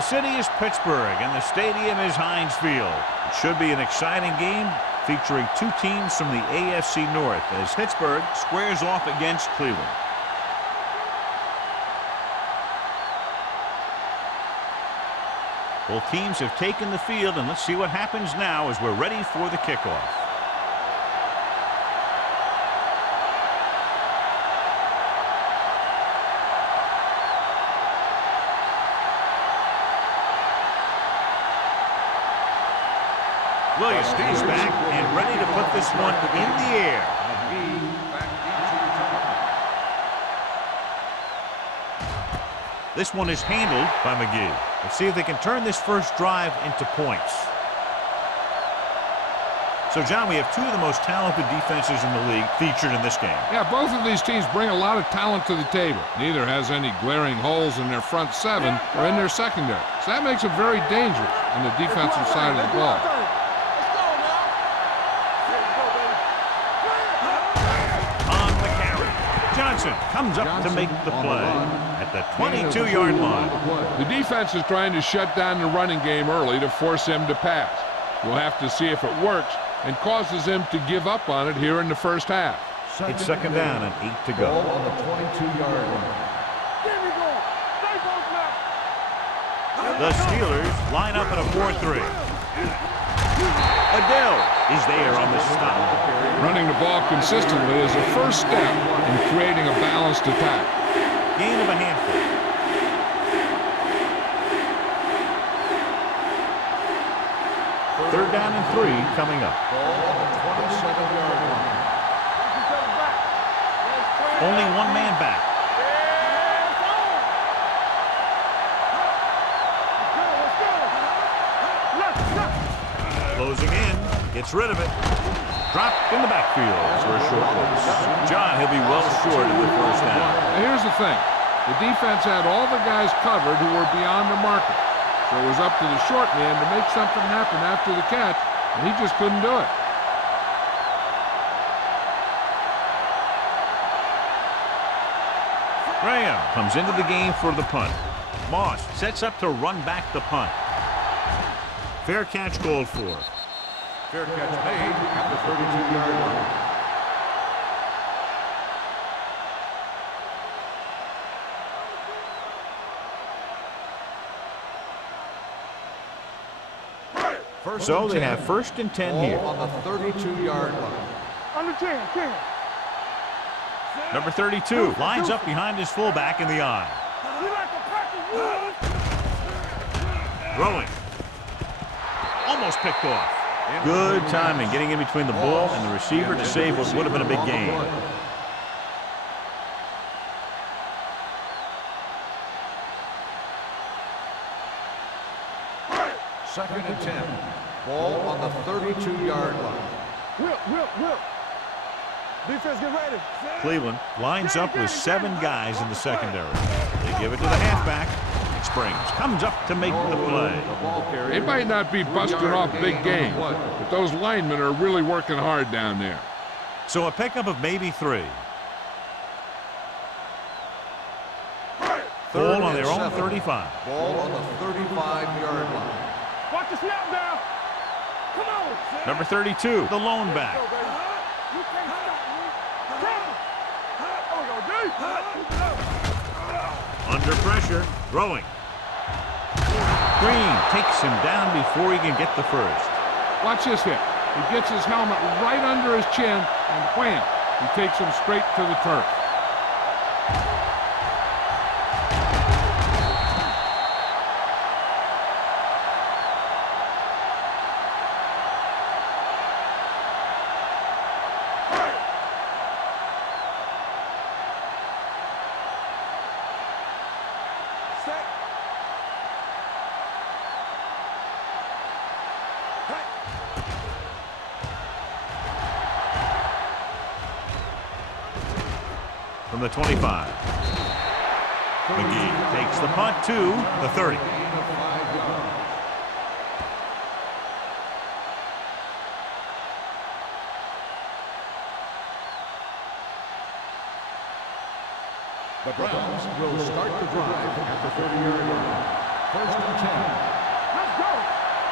The city is Pittsburgh, and the stadium is Heinz Field. It should be an exciting game featuring two teams from the AFC North as Pittsburgh squares off against Cleveland. Both teams have taken the field, and let's see what happens now as we're ready for the kickoff. Williams stays back and ready to put this one in the air. This one is handled by McGee. Let's see if they can turn this first drive into points. So, John, we have two of the most talented defenses in the league featured in this game. Yeah, both of these teams bring a lot of talent to the table. Neither has any glaring holes in their front seven or in their secondary. So that makes it very dangerous on the defensive side of the ball. On the carry, Johnson comes up to make the play at the 22-yard line. The defense is trying to shut down the running game early to force him to pass. We'll have to see if it works and causes him to give up on it here in the first half. It's second down and 8 to go. On the 22-yard line. The Steelers line up in a 4-3. Adele is there on the stop. Running the ball consistently is the first step in creating a balanced attack. Gain of a handful. Third down and 3 coming up. Only one man back. Closing in, gets rid of it. Dropped in the backfield for a short loss. John, he'll be well short of the first down. Now here's the thing. The defense had all the guys covered who were beyond the marker. So it was up to the short man to make something happen after the catch, and he just couldn't do it. Graham comes into the game for the punt. Moss sets up to run back the punt. Fair catch called for. Fair catch made at the 32-yard line. So they have first and 10 here. On the 32-yard line. Under 10. Number 32 lines up behind his fullback in the eye. Throwing. Almost picked off. Good timing getting in between the ball and the receiver to save what would have been a big gain. Second and 10. Ball on the 32-yard line. Whip. Defense, get ready. Cleveland lines up with 7 guys in the secondary. They give it to the halfback. Springs comes up to make the play. They might not be busting off big games, but those linemen are really working hard down there. So a pickup of maybe 3. Ball on their own 35. Ball on the 35-yard line. Watch the snap down. Come on. Number 32, the lone back. You can't stop me. Under pressure, throwing. Green takes him down before he can get the first. Watch this hit. He gets his helmet right under his chin, and wham, he takes him straight to the turf. From the 25. McGee takes the punt to the 30. The Browns will start the drive at the 30-yard line. First and 10. Let's go.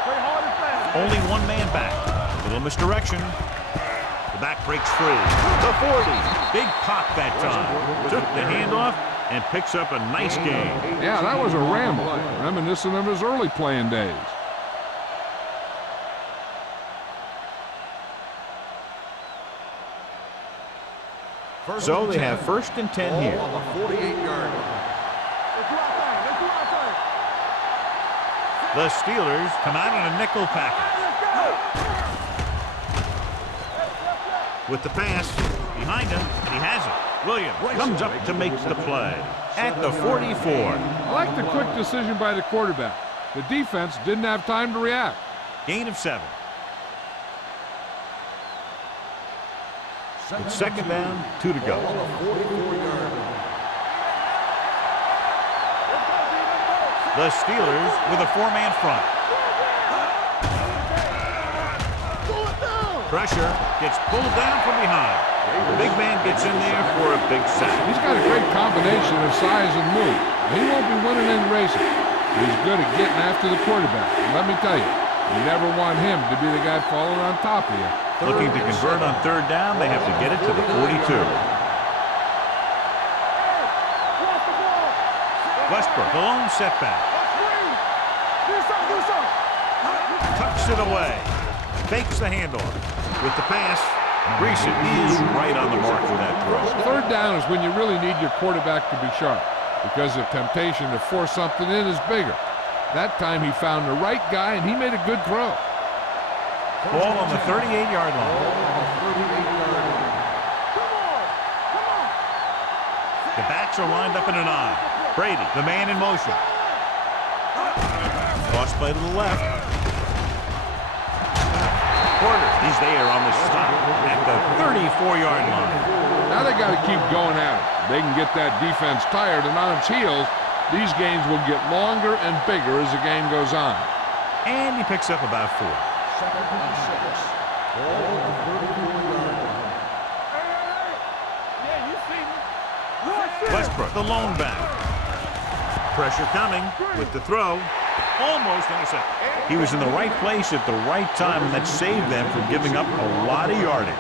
Play hard and fast. Only one man back. A little misdirection. The back breaks free. The 40. Big pop that time. Took the handoff and picks up a nice gain. Yeah, that was a ramble, reminiscent of his early playing days. So they have first and 10 here. On the 48-yard line. Let's do our thing. Let's do our thing. The Steelers come out on a nickel package. Let's go. With the pass behind him, and he has it. Williams comes up to make the play at the 44. I like the quick decision by the quarterback. The defense didn't have time to react. Gain of 7. It's second down, 2 to go. On the 44-yard line. The Steelers with a 4-man front. Pressure gets pulled down from behind. The big man gets in there for a big sack. He's got a great combination of size and move. He won't be winning any races. He's good at getting after the quarterback. And let me tell you, you never want him to be the guy falling on top of you. Looking to convert on third down, they have to get it to the 42. Westbrook, the lone setback. Do something. Tucks it away. Fakes the handoff. With the pass, Reese is right on the mark for that throw. Third down is when you really need your quarterback to be sharp because the temptation to force something in is bigger. That time he found the right guy and he made a good throw. Ball on the 38-yard line. The backs are lined up in an I. Brady, the man in motion. Cross play to the left. Porter, he's there on the stop at the 34-yard line. Now they got to keep going at it. They can get that defense tired and on its heels. These games will get longer and bigger as the game goes on. And he picks up about 4. Second and 6. Ball on the 34-yard line. Yeah, you see me. Westbrook, the lone back. Pressure coming with the throw. Almost intercepted. He was in the right place at the right time, and that saved them from giving up a lot of yardage.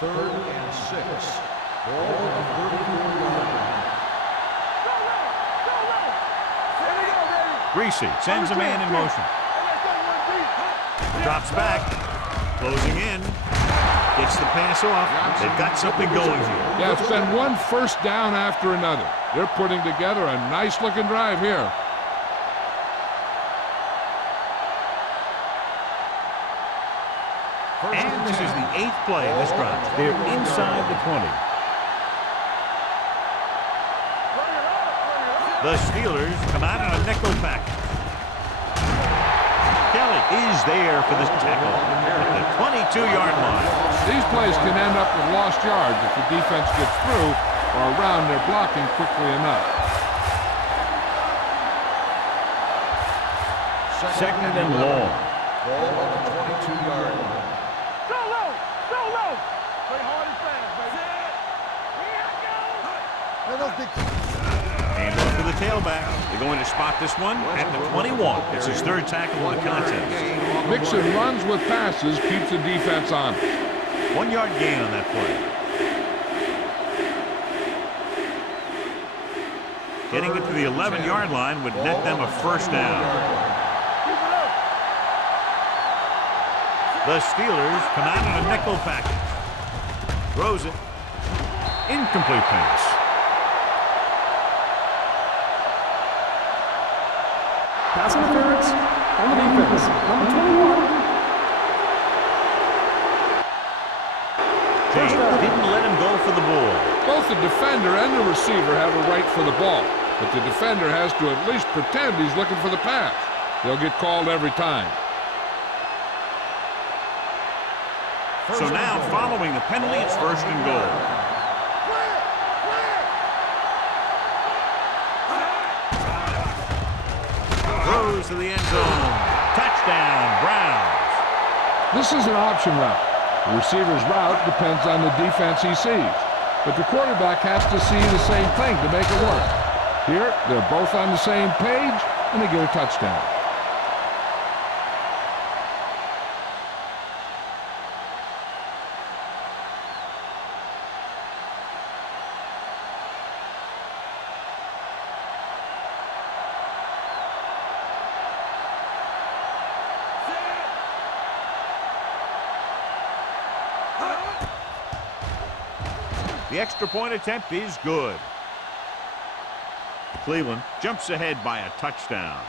Third and 6. Ball on the 34-yard line. Greasy sends a man in motion. Drops back. Closing in. Gets the pass off. They've got something going here. Yeah, it's been one first down after another. They're putting together a nice-looking drive here. And this is the 8th play of this drive. They're inside the 20. The Steelers come out on a nickel package. Kelly is there for the tackle at the 22-yard line. These plays can end up with lost yards if the defense gets through or around their blocking quickly enough. Second and long. Ball on the 22-yard line. Go low. Play hard and fast, baby. Hand off to the tailback. They're going to spot this one at the 21. It's his 3rd tackle of the contest. Mixing runs with passes keeps the defense on. 1-yard gain on that play. Getting it to the 11-yard line would net them a first down. The Steelers come out in a nickel package. Throws it. Incomplete pass. Pass interference on the defense. Number 21. Didn't let him go for the ball. Both the defender and the receiver have a right for the ball, but the defender has to at least pretend he's looking for the pass. They'll get called every time. So now, following the penalty, it's first and goal. Throws to the end zone. Touchdown, Browns. This is an option route. The receiver's route depends on the defense he sees. But the quarterback has to see the same thing to make it work. Here, they're both on the same page, and they get a touchdown. The extra point attempt is good. Cleveland jumps ahead by a touchdown.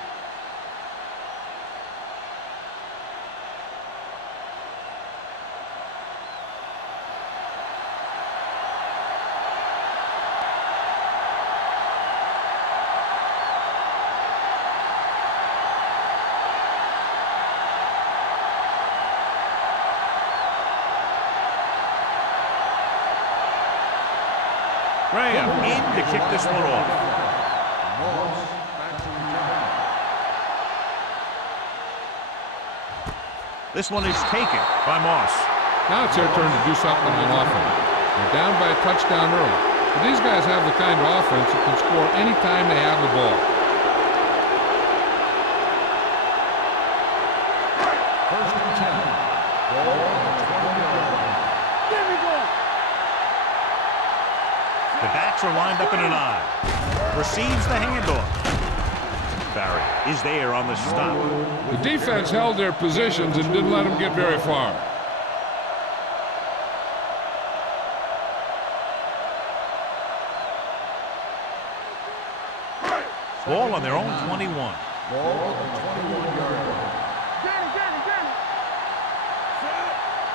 Graham in to kick this one off. This one is taken by Moss. Now it's their turn to do something on offense. They're down by a touchdown early. But these guys have the kind of offense that can score anytime they have the ball. First and 10. Ball on the 20-yard line. There we go. The backs are lined up in an I. Receives the handoff. Barry is there on the stop. The defense held their positions and didn't let them get very far. Ball on their own 21. Ball on the 21-yard line. Danny.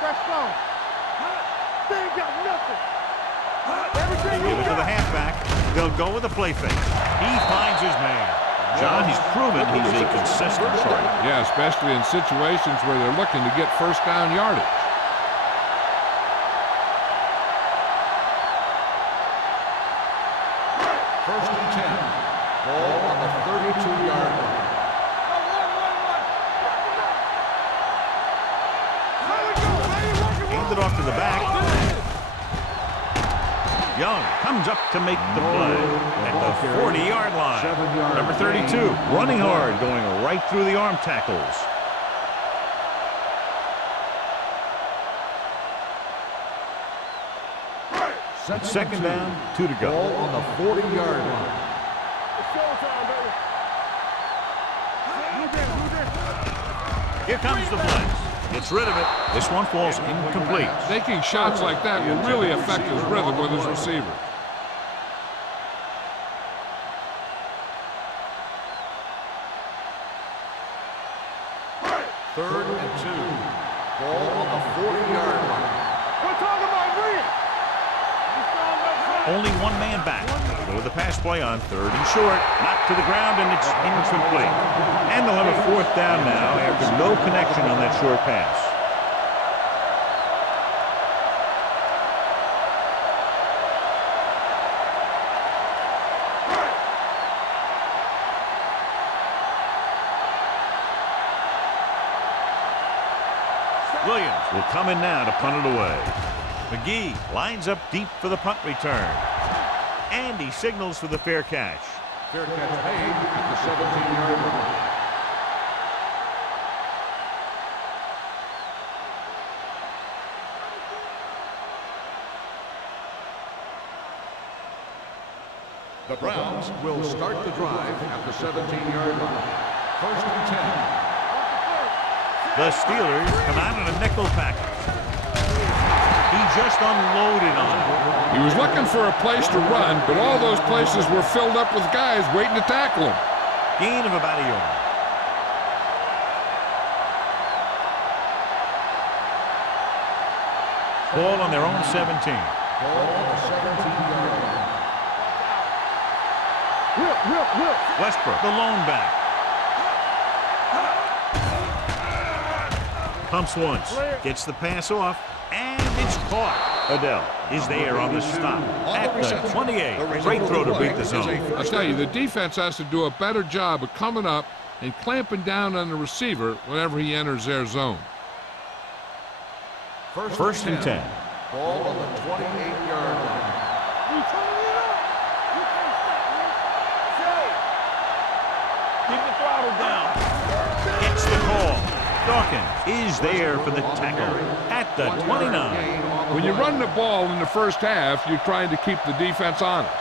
Fresh phone. They ain't got nothing. Everything Give you it to the got. halfback. They'll go with a play fake. He finds his man. John, he's proven he's a consistent target. Yeah, especially in situations where they're looking to get first down yardage. First and 10. Ball on the 32-yard line. Hand it off to the back. Young comes up to make the play at the 40-yard line. Number 32, running hard, going right through the arm tackles. Second down, 2 to go. Ball on the 40-yard line. Here comes the blitz. Gets rid of it. This one falls incomplete. Taking shots like that will really affect his rhythm with his receiver. Third and 2. Ball on the 40-yard line. We're talking about Green. Only one man back. Go with the pass play on 3rd and short. Knocked to the ground, and it's incomplete. And they'll have a 4th down now after no connection on that short pass. Williams will come in now to punt it away. McGee lines up deep for the punt return. And he signals for the fair catch. Fair catch made at the 17-yard line. The Browns will start the drive at the 17-yard line. First and 10. The Steelers come out in a nickel package. He just unloaded on him. He was looking for a place to run, but all those places were filled up with guys waiting to tackle him. Gain of about a yard. Ball on their own 17. Ball on the 17-yard line. Whip. Westbrook, the lone back. Pumps once, gets the pass off, and it's caught. Adele is there on the stop at the 28. Great throw to beat the zone. I tell you, the defense has to do a better job of coming up and clamping down on the receiver whenever he enters their zone. First and 10. Ball on the 28-yard line. You turning it up. You can't stop me. Keep the throttle down. Gets the call. Dawkins is there for the tackle at the 29. When you run the ball in the first half, you're trying to keep the defense honest.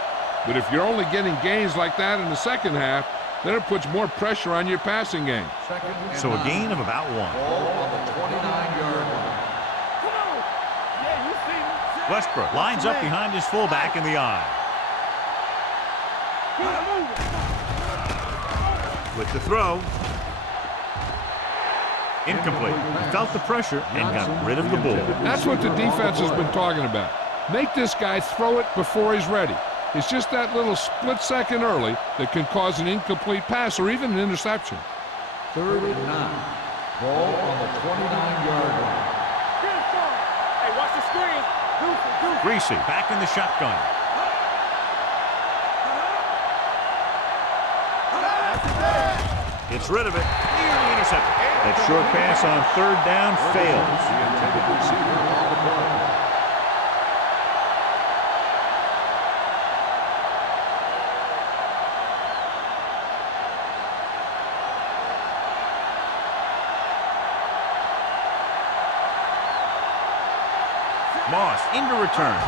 But if you're only getting gains like that in the second half, then it puts more pressure on your passing game. So a gain of about 1. Ball on the 29-yard line. Come on. Yeah, you see me. Westbrook lines up behind his fullback in the eye. Keep moving. With the throw. Incomplete. He felt the pressure and got rid of the ball. That's what the defense has been talking about. Make this guy throw it before he's ready. It's just that little split second early that can cause an incomplete pass or even an interception. 3rd and 9. Ball on the 29-yard line. Get it, son. Hey, watch the screen. Deuce. Greasy back in the shotgun. Gets rid of it. Nearly intercepted. That short pass on 3rd down fails. The intended receiver on the play. Moss into return.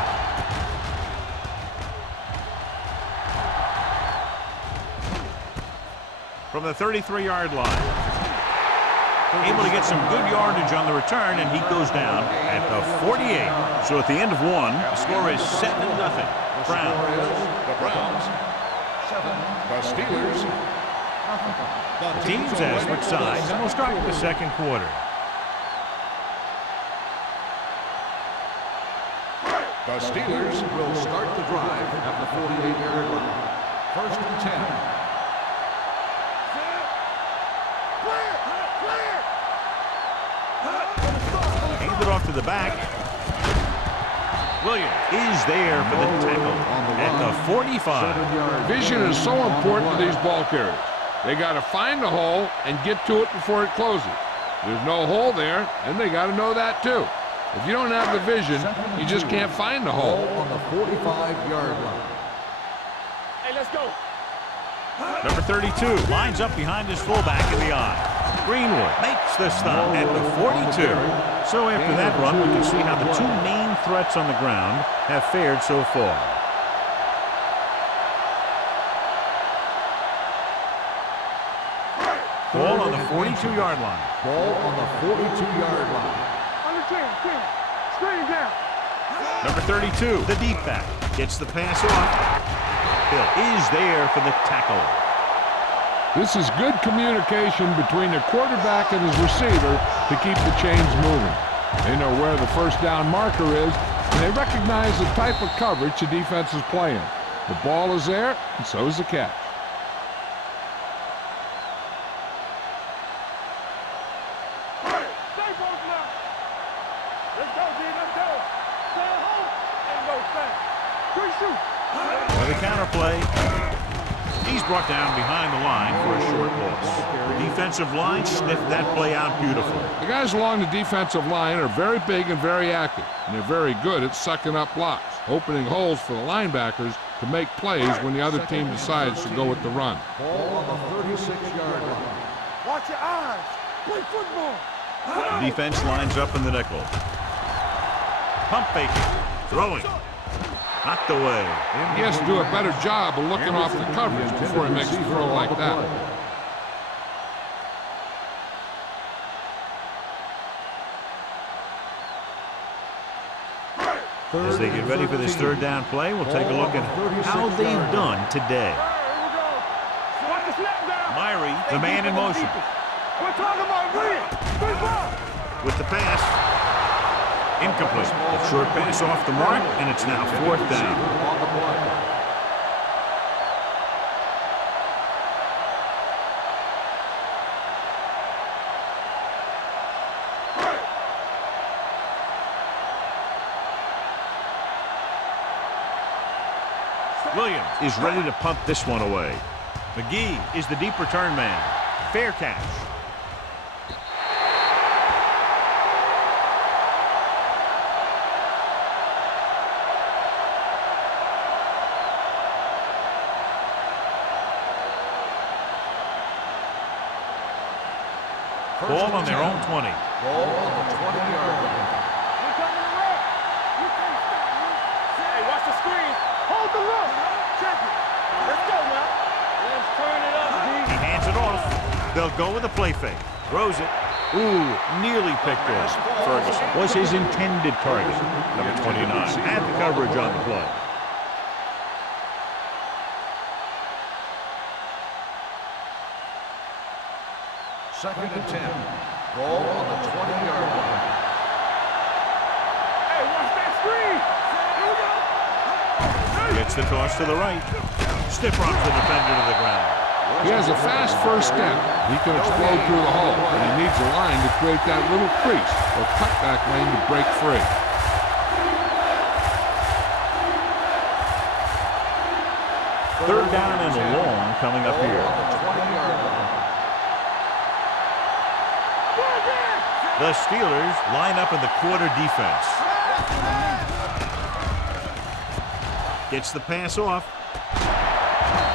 From the 33-yard line. Able to get some good yardage on the return, and he goes down at the 48. So at the end of 1, the score is 7-0. Browns. The Browns 7. The Steelers nothing. The teams have switched sides, and we'll start with the second quarter. The Steelers will start the drive at the 48-yard line. 1st and 10. Hands it off to the back. Williams is there for the tackle at the 45. Vision is so important to these ball carriers. They got to find the hole and get to it before it closes. There's no hole there, and they got to know that too. If you don't have the vision, you just can't find the hole. Ball on the 45-yard line. Hey, let's go. Number 32 lines up behind his fullback in the eye. Greenwood makes the stop at the 42. So after that run, we can see how the two main threats on the ground have fared so far. Ball on the 42-yard line. Ball on the 42-yard line. Understand, screen down. Number 32, the deep back, gets the pass off. Hill is there for the tackle. This is good communication between the quarterback and his receiver to keep the chains moving. They know where the first down marker is, and they recognize the type of coverage the defense is playing. The ball is there, and so is the catch. Stay both now. Let's go, D. Let's go. Stay at home. Ain't no thing. Good shoot. For the counterplay. He's brought down behind the line for a short loss. The defensive line sniffed that play out beautifully. The guys along the defensive line are very big and very active, and they're very good at sucking up blocks, opening holes for the linebackers to make plays when the other team decides to go with the run. Ball on the 36-yard line. Watch your eyes. Play football. The defense lines up in the nickel. Pump faking. Throwing. Knocked away. He has to do a better job of looking off the coverage before he makes a throw like that. As they get ready for this third down play, we'll take a look at how they've done today. Here we go. Watch the snap down. Myrie, the man in motion. We're talking about read. With the pass. Incomplete. A short pass off the mark, and it's now 4th down. On the play. Williams is ready to punt this one away. McGee is the deep return man. Fair catch. Ball on their own 20. Ball on the 20-yard line. We're coming to run. You can't stop me. Hey, watch the screen. Hold the look. Check it. Let's go now. Let's turn it up, D. He hands it off. They'll go with a play fake. Throws it. Ooh, nearly picked off. Ferguson was his intended target. Number 29 had the coverage on the play. Second and 10. Ball on the 20-yard line. Hey, watch that screen. Gets the toss to the right. Stiff rocks the defender to the ground. He has a fast first step. He can explode through the hole, but he needs a line to create that little crease or cutback lane to break free. Third down and long coming up here. On the 20-yard line. The Steelers line up in the quarter defense. Gets the pass off.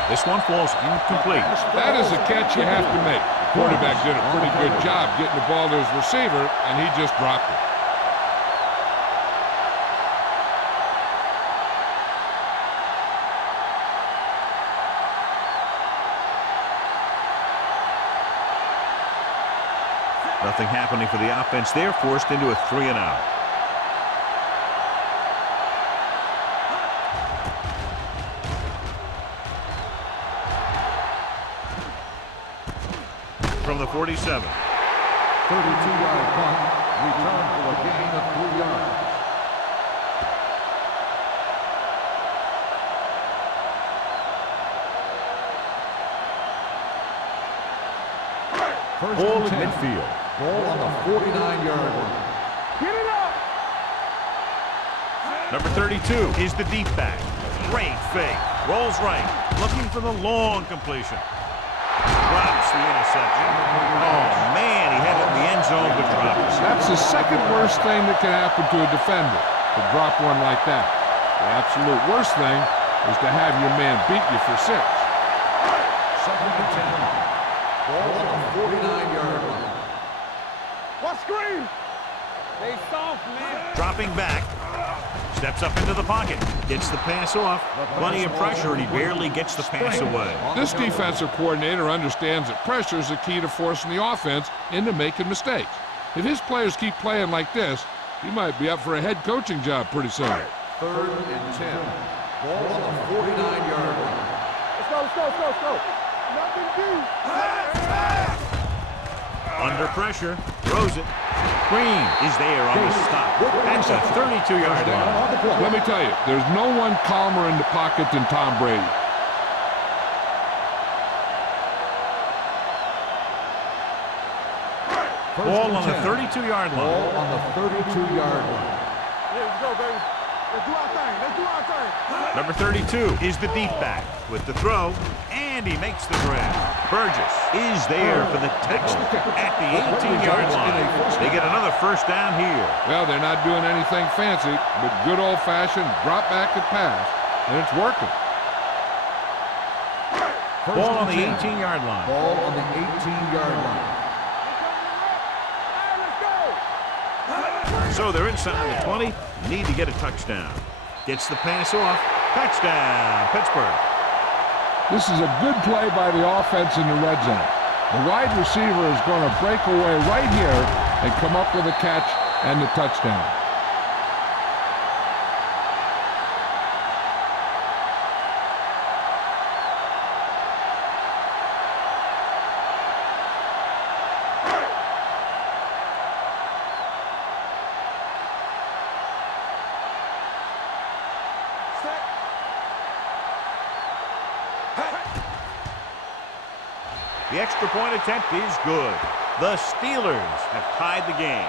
This one falls incomplete. That is a catch you have to make. The quarterback did a pretty good job getting the ball to his receiver, and he just dropped it. Nothing happening for the offense. They're forced into a 3-and-out. From the 47. 32-yard punt. Return for a gain of 3 yards. First Ball and at 10. midfield. Ball on the 49-yard line. Get it up. Number 32 is the deep back. Great fake. Rolls right. Looking for the long completion. Drops the interception. Oh, man, he had it in the end zone, but dropped it. That's the second worst thing that can happen to a defender, to drop one like that. The absolute worst thing is to have your man beat you for 6. Second and 10. Ball on the 49-yard line. What screen? They soft, man. Dropping back. Steps up into the pocket. Gets the pass off. Plenty of pressure, and he barely gets the pass away. This defensive coordinator understands that pressure is the key to forcing the offense into making mistakes. If his players keep playing like this, he might be up for a head coaching job pretty soon. Third and 10. Ball on the 49-yard line. Let's go, let's go, let's go, let's go. Nothing deep. Under pressure. Throws it. Green is there on the stop. That's a 32-yard line. Let me tell you, there's no one calmer in the pocket than Tom Brady. Ball on the 32-yard line. Ball on the 32-yard line. Yeah, let's go, baby. Let's do our thing. Let's do our thing. Number 32 is the deep back with the throw, and he makes the grab. Burgess is there for the tackle at the 18-yard line. They get another first down here. Well, they're not doing anything fancy, but good old-fashioned drop back and pass, and it's working. Ball on the 18-yard line. Ball on the 18-yard line. So they're inside the 20, need to get a touchdown. Gets the pass off. Touchdown, Pittsburgh. This is a good play by the offense in the red zone. The wide receiver is going to break away right here and come up with a catch and the touchdown. The extra point attempt is good. The Steelers have tied the game.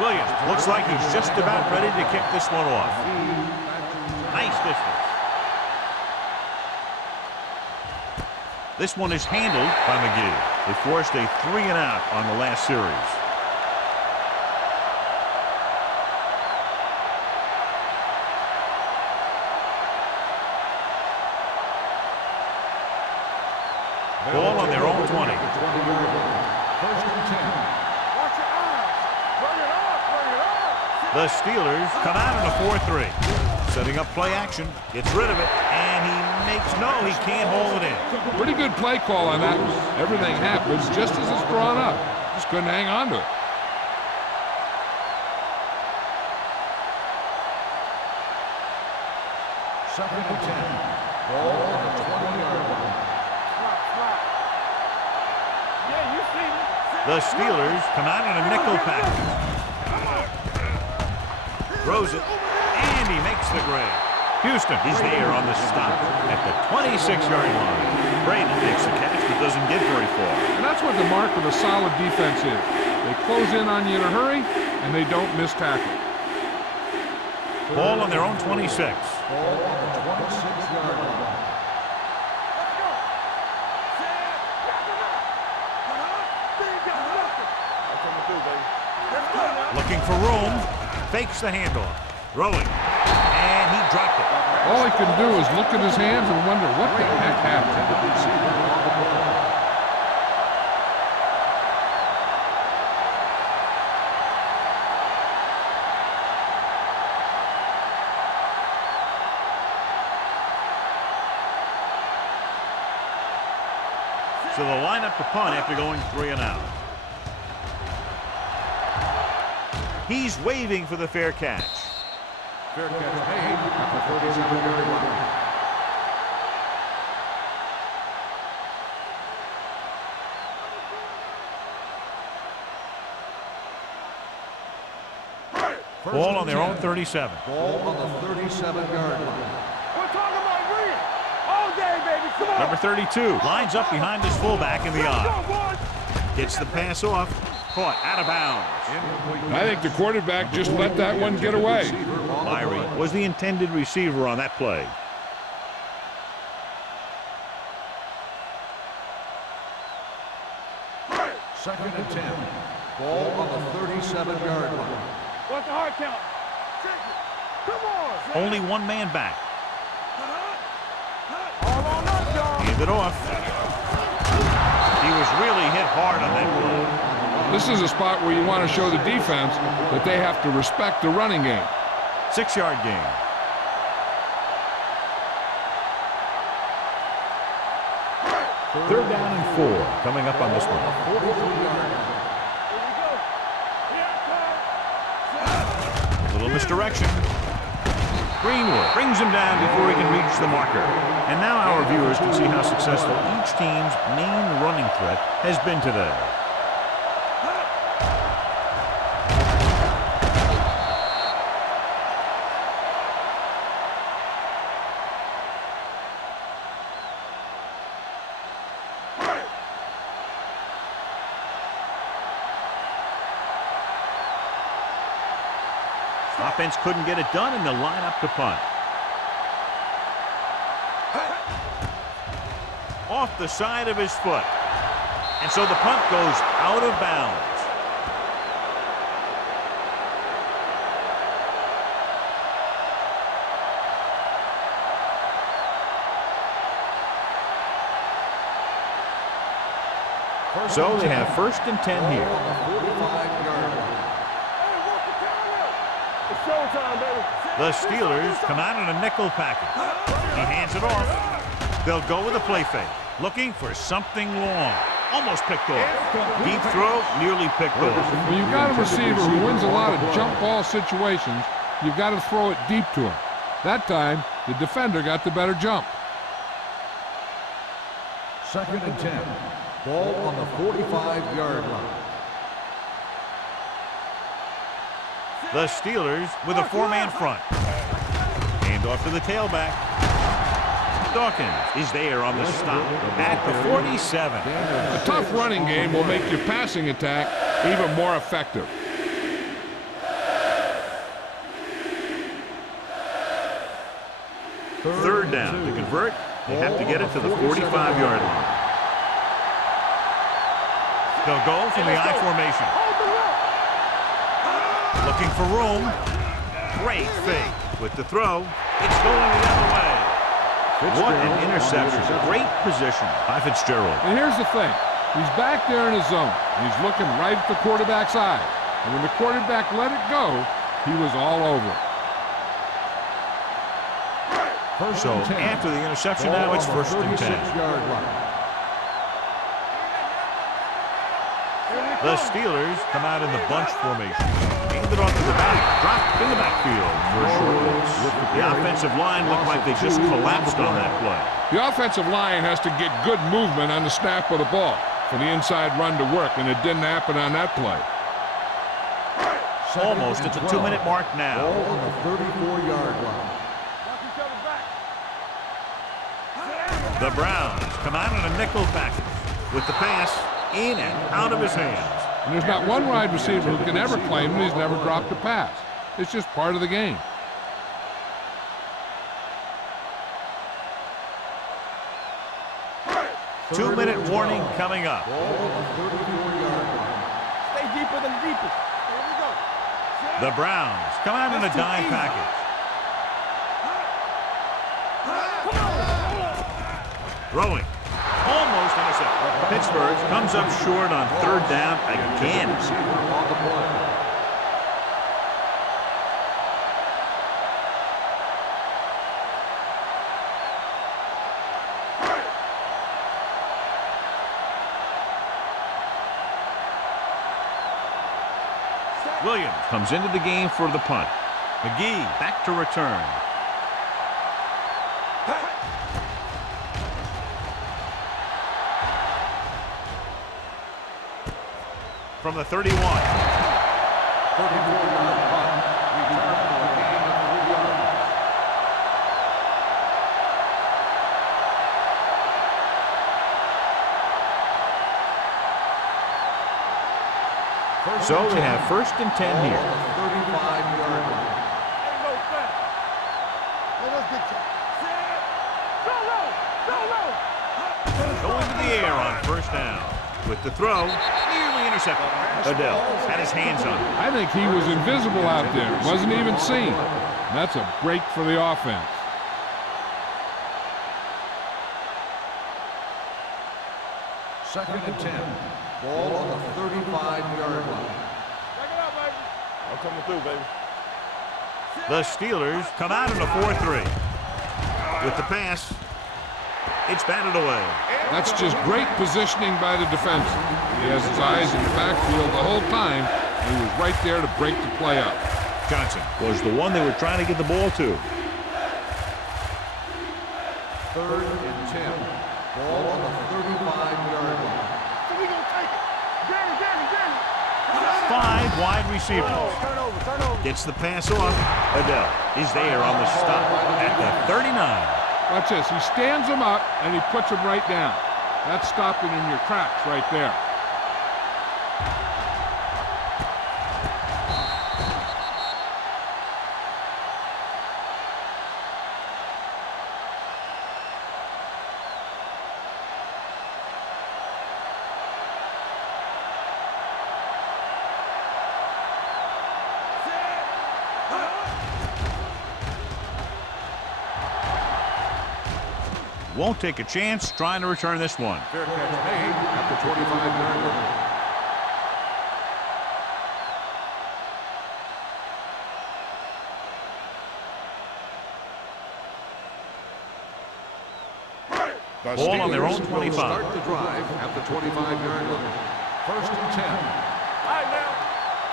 Williams looks like he's just about ready to kick this one off. Nice distance. This one is handled by McGee. They forced a 3-and-out on the last series. Ball on their own 20. First and 10. Watch your eyes. Bring it up, bring it up. The Steelers come out in a 4-3. Setting up play action. Gets rid of it. And he makes no, he can't hold it in. Pretty good play call on that one. Everything happens just as it's drawn up. Just couldn't hang on to it. Second and 10. Ball on the 20-yard line. Yeah, you see me. The Steelers come out in a nickel package. Throws it, and he makes the grab. Houston, he's there on the stop at the 26-yard line. Brady makes the catch, but doesn't get very far. And that's what the mark of a solid defense is. They close in on you in a hurry, and they don't miss tackle. Ball on their own 26. Ball on the 26-yard line. Looking for room, fakes the handoff, throwing, and he dropped it. All he can do is look at his hands and wonder what the heck happened. So they'll line up the punt after going 3-and-out. He's waving for the fair catch. Fair catch made at the 37-yard line. Ball on their own 37. Ball on the 37-yard line. We're talking about real. All day, baby. Come on. Number 32 lines up behind his fullback in the eye. Gets the pass off. Caught out of bounds. I think the quarterback just let that one get away. Myrie was the intended receiver on that play. Second and 10. Ball on the 37-yard line. What's the hard count? Check it. Come on. Only one man back. All on up, y'all. Hand it off. He was really hit hard on that play. This is a spot where you want to show the defense that they have to respect the running game. 6-yard gain. Third down and 4 coming up on this one. A little misdirection. Greenwood brings him down before he can reach the marker. And now our viewers can see how successful each team's main running threat has been today. Offense couldn't get it done, and they'll line up to punt. Off the side of his foot. And so the punt goes out of bounds. So they have first and 10 here. The Steelers come out in a nickel package. He hands it off. They'll go with a play fake, looking for something long. Almost picked off. Deep throw, nearly picked off. When you've got a receiver who wins a lot of jump ball situations, you've got to throw it deep to him. That time, the defender got the better jump. Second and 10. Ball on the 45-yard line. The Steelers with a 4-man front. Hand off to the tailback. Dawkins is there on the stop at the 47. A tough running game will make your passing attack even more effective. Third down. To convert, they have to get it to the 45-yard line. They'll go from the I formation. Looking for room. Great fake. With the throw, it's going the other way. What an interception. Great position by Fitzgerald. And here's the thing. He's back there in his zone. And he's looking right at the quarterback's eye. And when the quarterback let it go, he was all over it. So after the interception, now it's 1st and 10. The Steelers come out in the bunch formation. Handed off to the back, dropped in the backfield for a short loss. The offensive line looked like they just collapsed on that play. The offensive line has to get good movement on the snap of the ball for the inside run to work, and it didn't happen on that play. Almost at the 2-minute mark now. Ball on the 34-yard line. The Browns come out in a nickel package with the pass in and out of his hands. And there's not one wide receiver who can ever claim that he's never dropped a pass. It's just part of the game. Two-minute warning coming up. Stay deeper than the deepest. Here we go. The Browns come out in a dime package. Throwing. Almost intercepted. Pittsburgh comes up short on 3rd down again. Williams comes into the game for the punt. McGee back to return. From the 31. 34-yard punt. Return for a gain of 3 yards. So we have 1st and 10 here. 35-yard line. Going to the air on 1st down. With the throw, nearly intercepted. Odell had his hands on it. I think he was invisible out there. Wasn't even seen. And that's a break for the offense. Second and 10. Ball on the 35-yard line. I'm coming through, baby. The Steelers come out in a 4-3. With the pass, it's batted away. That's just great positioning by the defense. He has his eyes in the backfield the whole time, and he was right there to break the play up. Johnson was the one they were trying to get the ball to. 3rd and 10. Ball on the 35-yard line. So we gonna take it. Danny. 5 wide receivers. Turn over. Gets the pass off. Odell is there on the stop at the 39. Watch this. He stands him up, and he puts him right down. That's stopping in your tracks right there. Won't take a chance trying to return this one. Fair catch made at the 25-yard line. The Ball on their own Steelers 25. will start the drive at the 25-yard line. 1st and 10. All right, now.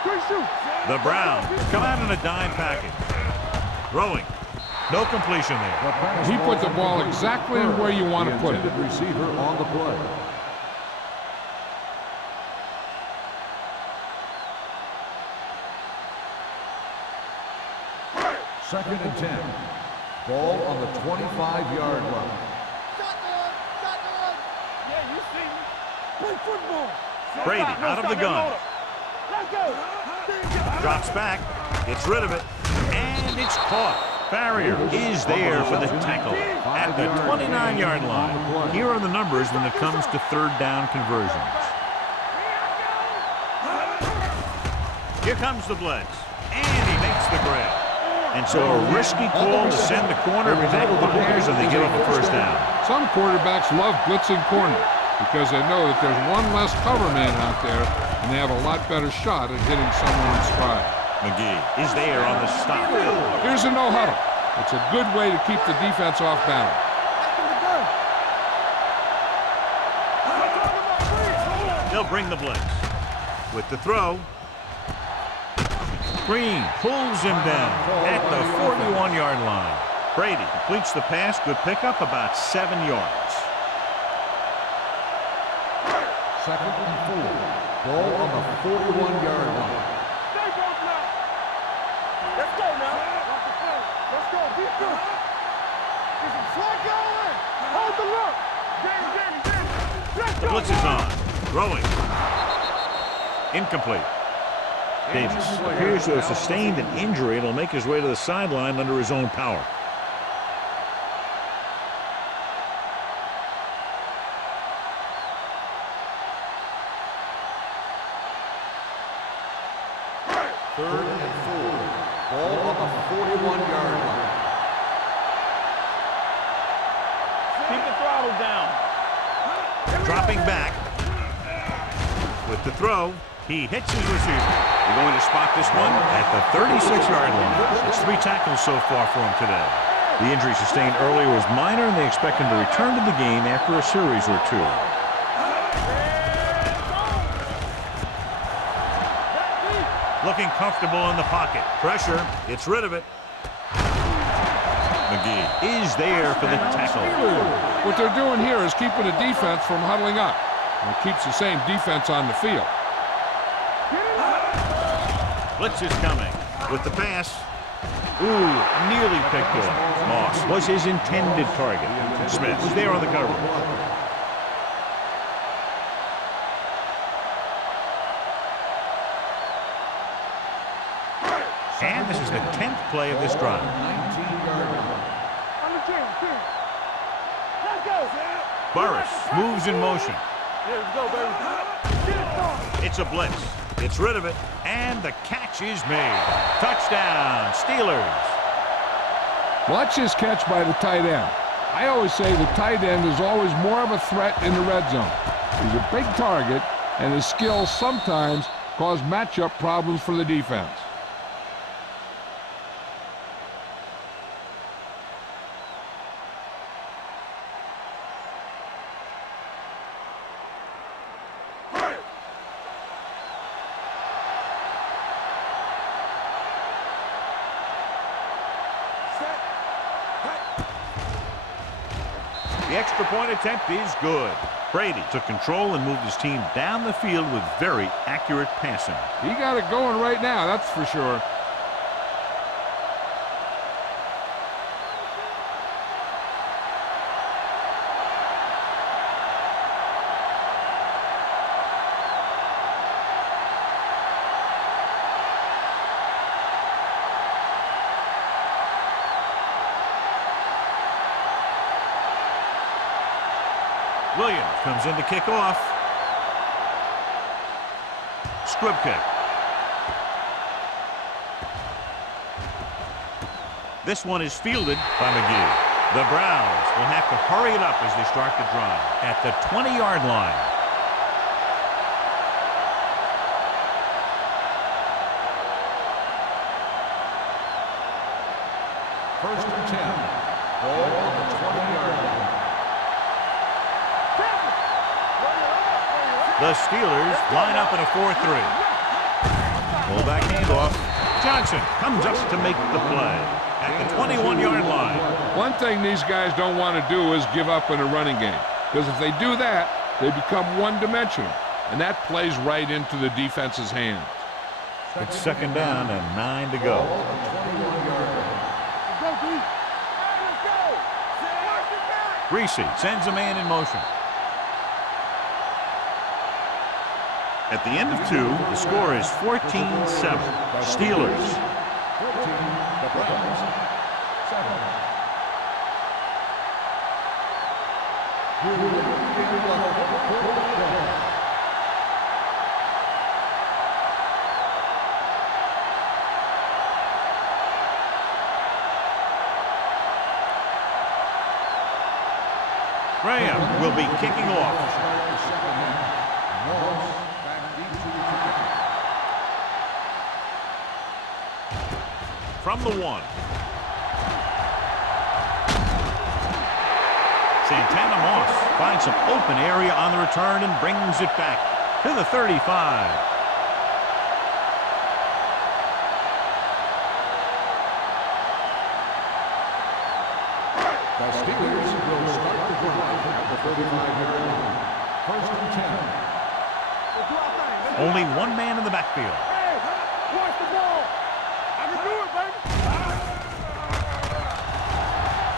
Quick shoot. The Browns come out in a dime package. Throwing. No completion there. He put the ball exactly where you want to put it. Receiver on the play. Second and 10. Ball on the 25-yard line. Shotgun. Yeah, you see me. Play football. Brady out of the gun. Let's go. Drops back. Gets rid of it. And it's caught. Farrier is there for the tackle at the 29-yard line. Here are the numbers when it comes to third down conversions. Here comes the blitz, and he makes the grab. And so a risky call to send the corner back to the Bears, and they give up a first down. Some quarterbacks love blitzing corner because they know that there's one less cover man out there, and they have a lot better shot at hitting someone in stride. McGee is there on the stop. Here's a no huddle. It's a good way to keep the defense off balance. They'll bring the blitz. With the throw, Green pulls him down at the 41-yard line. Brady completes the pass. Good pickup, about 7 yards. Second and 4. Ball on the 41-yard line. Stay both now. Let's go now. Let's go. Be good. Get some slack going. Hold the look. Danny. Let's The go. blitz is on. Throwing. Incomplete. Davis appears to have sustained an injury and will make his way to the sideline under his own power. Third and 4. Ball on the 41-yard line. Keep the throttle down. Dropping back. With the throw, he hits his receiver. They're going to spot this one at the 36-yard line. It's 3 tackles so far for him today. The injury sustained earlier was minor, and they expect him to return to the game after a series or 2. Looking comfortable in the pocket. Pressure. Gets rid of it. McGee is there for the tackle. What they're doing here is keeping the defense from huddling up. And it keeps the same defense on the field. Blitz is coming with the pass. Ooh, nearly picked off. Moss was his intended target. Smith was there on the cover. And this is the 10th play of this drive. 19-yard line. On the 10. Let's go. Burris moves in motion. Here we go, baby. Get it going. It's a blitz. Gets rid of it, and the catch is made. Touchdown, Steelers. Watch this catch by the tight end. I always say the tight end is always more of a threat in the red zone. He's a big target, and his skills sometimes cause matchup problems for the defense. The extra point attempt is good. Brady took control and moved his team down the field with very accurate passing. He got it going right now, that's for sure. Williams comes in to kick off. Scrub kick. This one is fielded by McGee. The Browns will have to hurry it up as they start the drive at the 20-yard line. First and 10. Ball on the 20-yard line. The Steelers line up in a 4-3. Fullback handoff. Johnson comes up to make the play at the 21-yard line. One thing these guys don't want to do is give up in a running game. Because if they do that, they become one-dimensional. And that plays right into the defense's hands. It's second down and 9 to go. Greasy sends a man in motion. At the end of 2, the score is 14-7. Steelers. 14, the Browns. Graham will be kicking off. From the 1. Santana Moss finds some open area on the return and brings it back to the 35. The Steelers will start the drive at the 35-yard line. First and 10. Only one man in the backfield. Hey, watch the ball. I can do it, baby.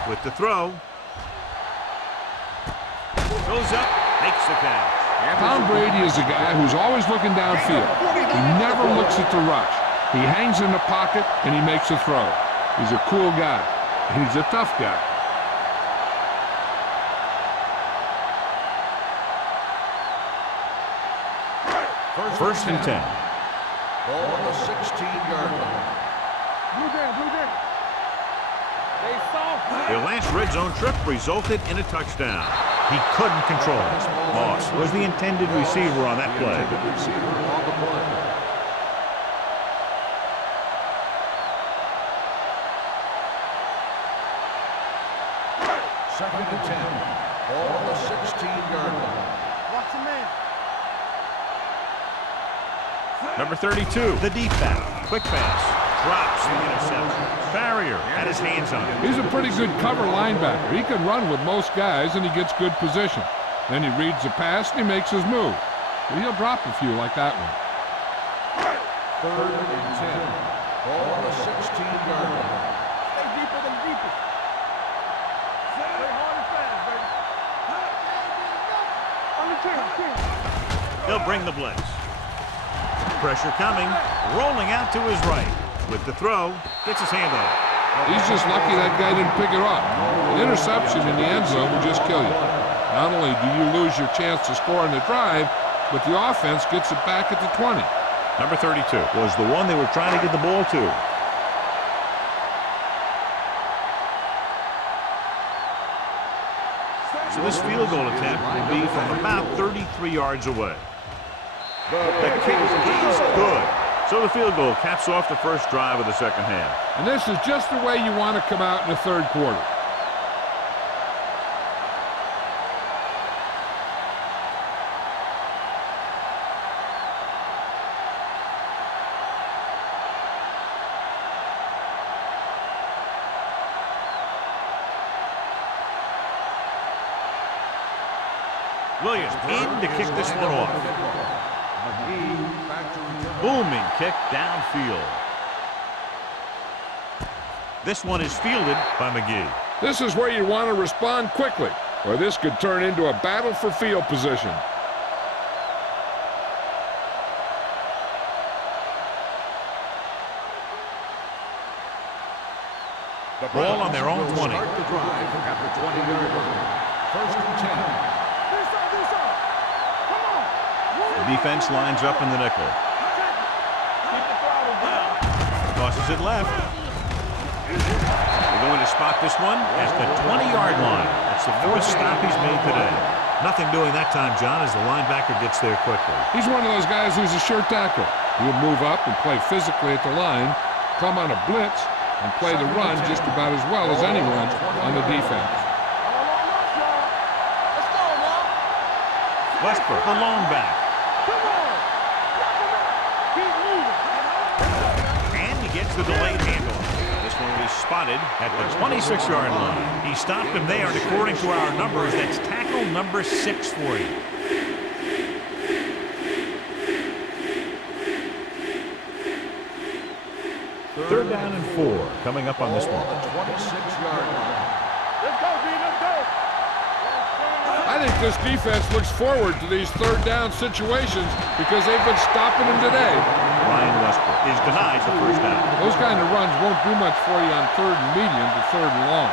With the throw. Goes up, makes the catch. Tom Brady is a guy who's always looking downfield. He never looks at the rush. He hangs in the pocket, and he makes a throw. He's a cool guy. He's a tough guy. First and 10. Ball on the 16-yard line. Blue down, blue down. They soft. Their last red zone trip resulted in a touchdown. He couldn't control it. Moss was the intended receiver on that play. Second and 10. Ball on the 16-yard line. Watch the man. Number 32, the deep back. Quick pass. Drops the interception. Farrier had his hands on it. He's a pretty good cover linebacker. He can run with most guys, and he gets good position. Then he reads the pass, and he makes his move. But he'll drop a few like that one. Third and 10. Ball on the 16-yard line. Stay deeper than deepest. Stay hard and fast, baby. On the 10. He'll bring the blitz. Pressure coming. Rolling out to his right. With the throw, gets his hand on it. He's just lucky that guy didn't pick it up. An interception in the end zone will just kill you. Not only do you lose your chance to score on the drive, but the offense gets it back at the 20. Number 32 was the one they were trying to get the ball to. So this field goal attempt will be from about 33 yards away. The kick is good. So the field goal caps off the first drive of the second half. And this is just the way you want to come out in the third quarter. Williams in to kick this one off. Booming kick downfield. This one is fielded by McGee. This is where you want to respond quickly, or this could turn into a battle for field position. The Ball on their own will 20. Start the drive at the 20-yard line. First and 10. Come on. The defense lines up in the nickel. Keep the throttle down. Tosses it left. They're going to spot this one at the 20-yard line. That's the fourth stop he's made today. Nothing doing that time, John, as the linebacker gets there quickly. He's one of those guys who's a sure tackler. He'll move up and play physically at the line, come on a blitz, and play the run just about as well as anyone on the defense. Let's go now. Westbrook, the lone back. Come on. Keep moving. And he gets the delayed handle. This one will be spotted at the 26-yard line. He stopped him there, and according to our numbers, that's tackle number 6 for you. Third down and 4 coming up on this one. The 26-yard line. Let's go, B. Let's go. I think this defense looks forward to these third down situations because they've been stopping them today. Ryan Westbrook is denied the first down. Those kind of runs won't do much for you on 3rd and medium to 3rd and long.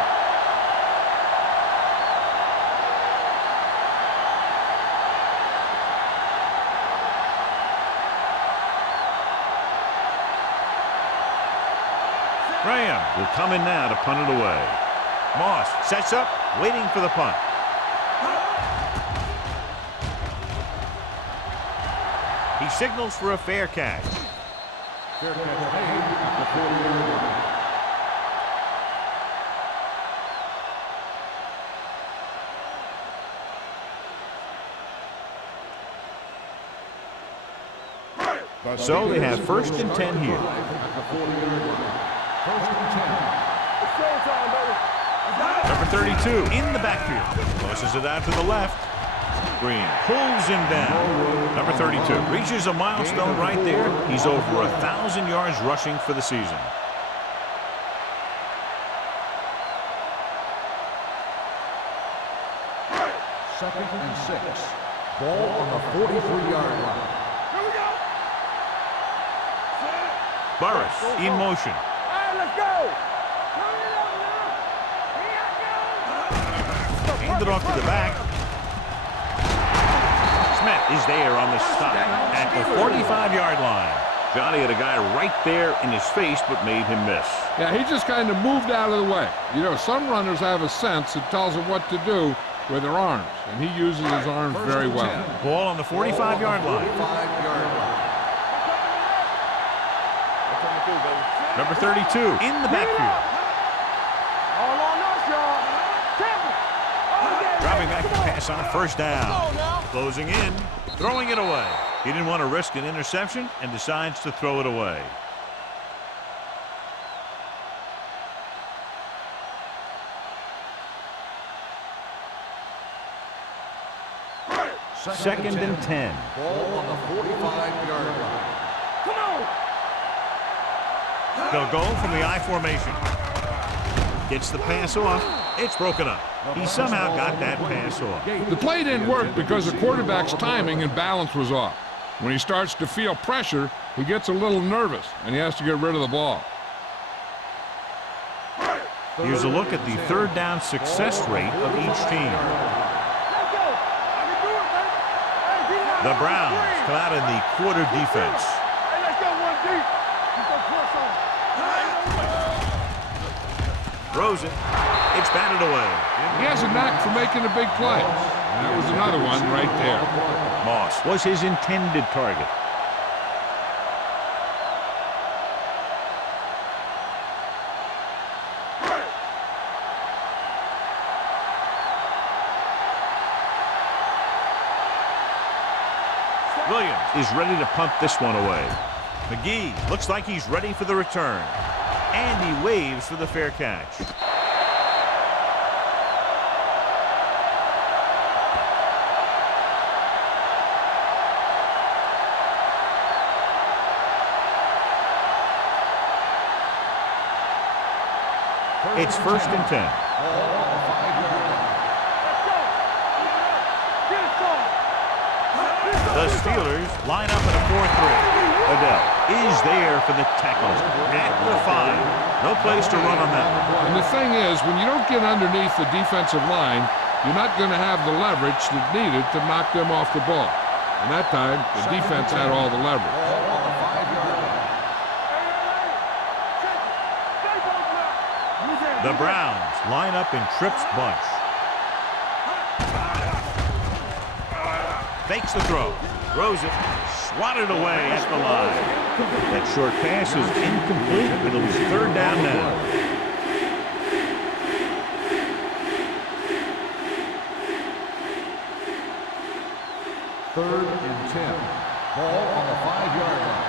Graham will come in now to punt it away. Moss sets up, waiting for the punt. He signals for a fair catch. Fair catch made at the 40-yard line. So they have 1st and 10 here. At the 40-yard line. 1st and 10. Number 32 in the backfield. Tosses it out to the left. Green pulls him down. Number 32 reaches a milestone right there. He's over 1,000 yards rushing for the season. Second and 6. Ball on the 43-yard line. Burris in motion. All right, let's go. Hand it off to the back. Smith is there on the stop at the 45-yard line. Johnny had a guy right there in his face, but made him miss. Yeah, he just kind of moved out of the way. You know, some runners have a sense that tells them what to do with their arms, and he uses his arms very well. Ball on the 45-yard line. 45-yard line. Number 32 in the backfield. All on us, y'all. Temple. Dropping back to pass on a 1st down. Closing in, throwing it away. He didn't want to risk an interception and decides to throw it away. Second and 10. Ball on the 45-yard line. Come on. They'll go from the I formation. Gets the pass off. It's broken up. He somehow got that pass off. The play didn't work because the quarterback's timing and balance was off. When he starts to feel pressure, he gets a little nervous, and he has to get rid of the ball. Here's a look at the 3rd down success rate of each team. Let's go. I can do it, man. Hey, get it out. The Browns come out in the quarter defense. Hey, let's go one deep. Let's go press on. Throws it. It's batted away. He has a knack for making a big play. And that was another one right there. Moss was his intended target. Williams is ready to punt this one away. McGee looks like he's ready for the return. And he waves for the fair catch. It's 1st and 10. The Steelers line up in a 4-3. Odell is there for the tackle at the 5. No place to run on that one. And the thing is, when you don't get underneath the defensive line, you're not going to have the leverage that's needed to knock them off the ball. And that time, the defense had all the leverage. The Browns line up in Tripp's bunch. Fakes the throw. Throws it. Swatted away at the line. That short pass is incomplete. It'll be 3rd down now. Third and 10. Ball on the 5-yard line.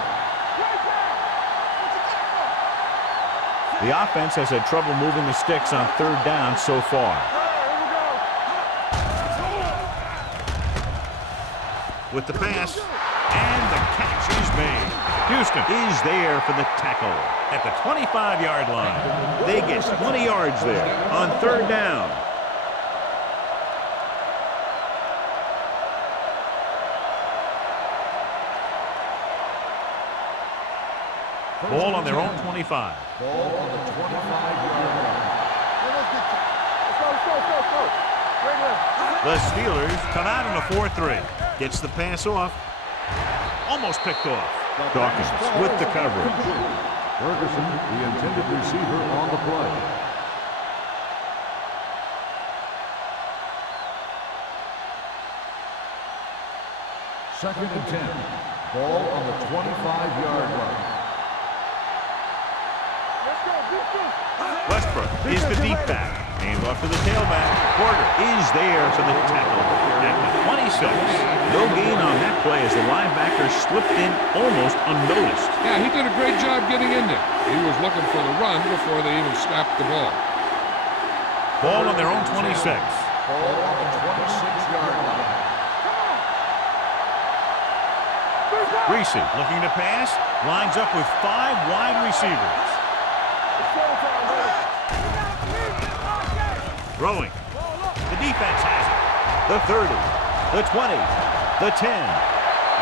The offense has had trouble moving the sticks on 3rd down so far. With the pass, and the catch is made. Houston is there for the tackle at the 25-yard line. They get 20 yards there on 3rd down. Ball on their own 25. Ball on the 25-yard line. Let's go. The Steelers come out in a 4-3. Gets the pass off. Almost picked off. Dawkins with the coverage. Ferguson, the intended receiver on the play. Second and 10. Ball on the 25-yard line. Let's go, defense. Westbrook is the deep back. Hand off to the tailback. Porter is there for the tackle at the 26. No gain on that play as the linebacker slipped in almost unnoticed. Yeah, he did a great job getting in there. He was looking for the run before they even snapped the ball. Ball on their own 26. Ball on the 26-yard line. Reese looking to pass. Lines up with 5 wide receivers. Throwing. The defense has it. The 30, the 20, the 10.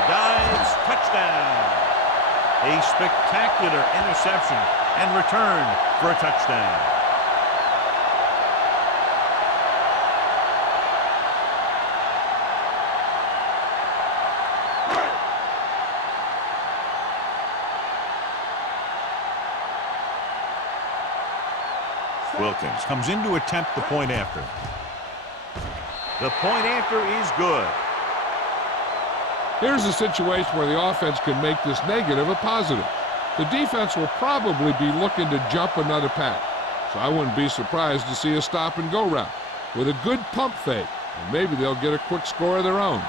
Dives, touchdown. A spectacular interception and returned for a touchdown. Wilkins comes in to attempt the point after. The point after is good. Here's a situation where the offense can make this negative a positive. The defense will probably be looking to jump another pack, so I wouldn't be surprised to see a stop-and-go route with a good pump fake, and maybe they'll get a quick score of their own.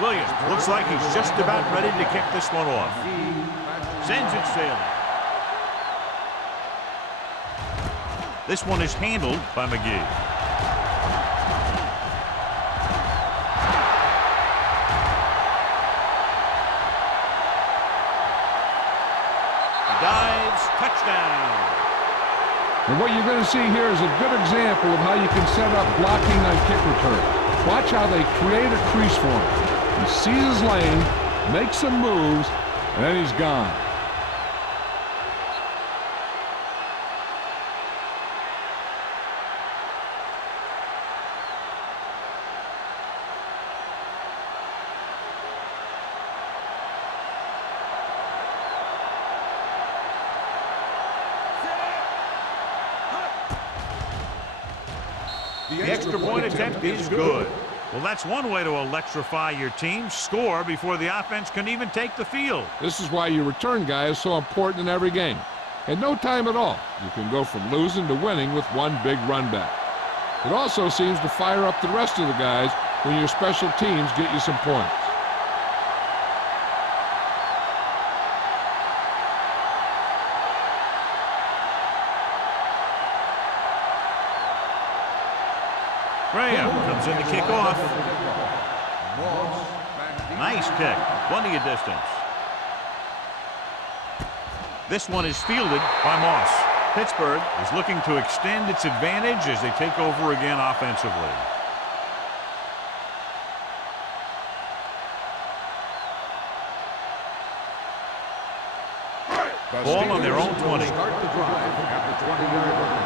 Williams looks like he's just about ready to kick this one off. Sends it sailing. This one is handled by McGee. Dives, touchdown. And what you're going to see here is a good example of how you can set up blocking on kick return. Watch how they create a crease for him. He sees his lane, makes some moves, and then he's gone. The extra point attempt is good. Well, that's one way to electrify your team. Score before the offense can even take the field. This is why your return guy is so important in every game. In no time at all, you can go from losing to winning with one big run back. It also seems to fire up the rest of the guys when your special teams get you some points. Graham comes in to kick off. Nice kick. Plenty of distance. This one is fielded by Moss. Pittsburgh is looking to extend its advantage as they take over again offensively. Ball on their own 20. Start the drive at the 20-yard line.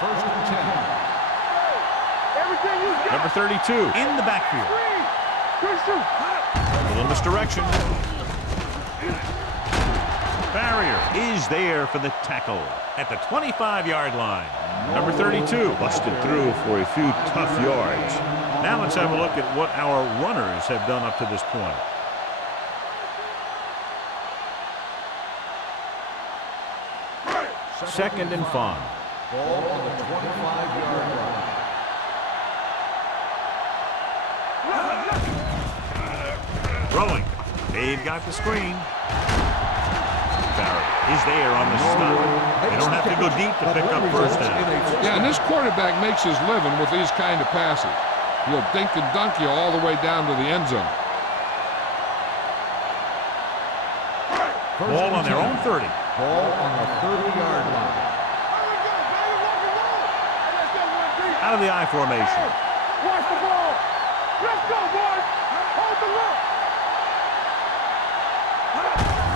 First and 10. Number 32 in the backfield. A little misdirection. Barrier is there for the tackle at the 25-yard line. Number 32 busted through for a few tough yards. Now let's have a look at what our runners have done up to this point. Second and 5. Ball on the 25-yard line. Throwing. They've got the screen. Barrett is there on the stop. They don't have to go deep to pick up first down. Yeah, and this quarterback makes his living with these kind of passes. He'll dink and dunk you all the way down to the end zone. Ball on on their own 30. Ball on the 30-yard line. Out of the I formation. Watch the ball. Let's go, boys. Hold the look.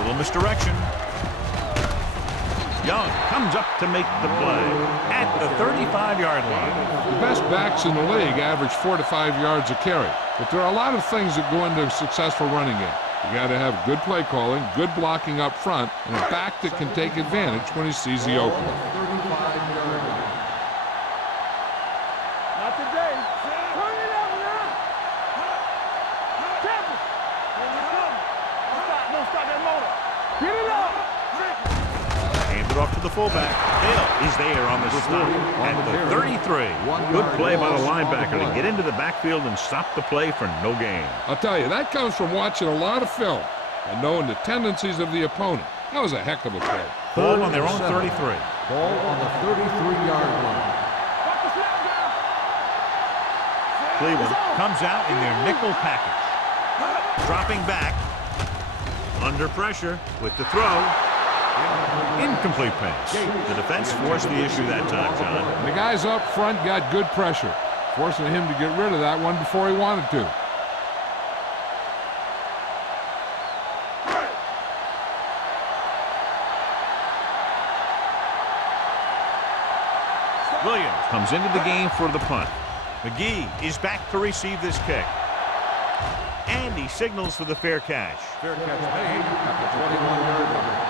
Little misdirection. Young comes up to make the play at the 35-yard line. The best backs in the league average 4 to 5 yards a carry, but there are a lot of things that go into a successful running game. You got to have good play calling, good blocking up front, and a back that can take advantage when he sees the opening. 35-yard line. Not today. Turn it up now. Temple. Don't stop that motor. Get it up. Hand it off to the fullback. Hill is there on the stop at the 33. Good play by the linebacker to get into the backfield and stop the play for no gain. I'll tell you, that comes from watching a lot of film and knowing the tendencies of the opponent. That was a heck of a play. Ball on their own 33. Ball on the 33-yard line. Watch the snap down. Cleveland comes out in their nickel package. Dropping back. Under pressure with the throw. Incomplete pass. The defense forced the issue that time, John. The guys up front got good pressure, forcing him to get rid of that one before he wanted to. Williams comes into the game for the punt. McGee is back to receive this kick. And he signals for the fair catch. Fair catch made at the 21-yard line.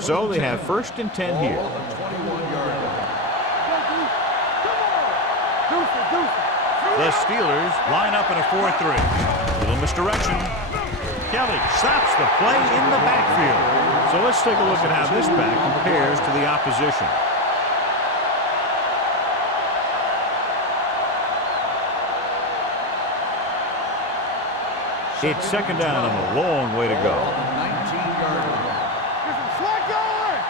So they have 1st and 10 here. Ball on the 21-yard line. The Steelers line up in a 4-3. Little misdirection. Kelly stops the play in the backfield. So let's take a look at how this back compares to the opposition. It's 2nd down and a long way to go. On the 19-yard line. Get some slack going.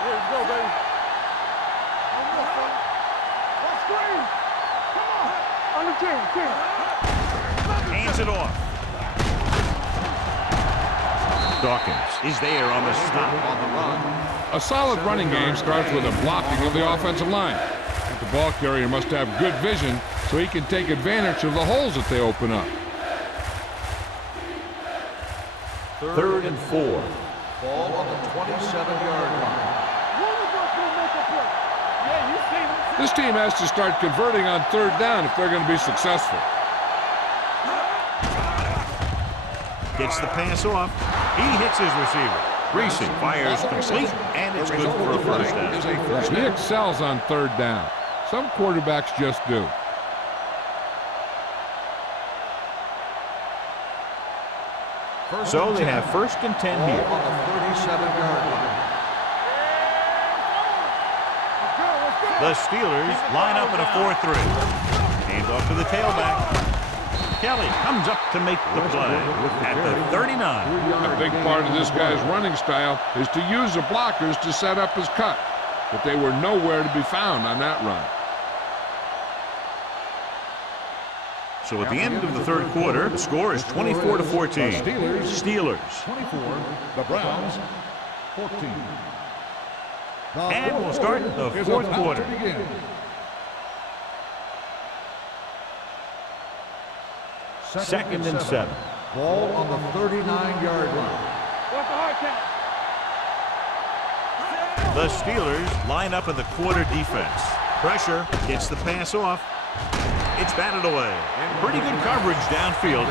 Here we go, baby. Let's screen. Come on. On the 10. Hands it off. Dawkins is there on the stop. On the run. A solid running game starts with a blocking of the offensive line. The ball carrier must have good vision so he can take advantage of the holes that they open up. 3rd and 4. Ball on the 27-yard line. One of us will make a play. Yeah, you see him. This team has to start converting on 3rd down if they're going to be successful. Gets the pass off. He hits his receiver. Reese fires complete, and it's good for a first down. He excels on 3rd down. Some quarterbacks just do. So they have 1st and 10 here. Ball on the 37-yard line. The Steelers line up in a 4-3. Hands off to the tailback. Kelly comes up to make the play at the 39. A big part of this guy's running style is to use the blockers to set up his cut, but they were nowhere to be found on that run. So at the end of the 3rd quarter, the score is 24-14. Steelers. 24. The Browns 14. And we'll start the 4th quarter. Second and 7. Ball on the 39-yard line. What's the hard count? The Steelers line up in the quarter defense. Pressure gets the pass off. It's batted away. Pretty good coverage downfield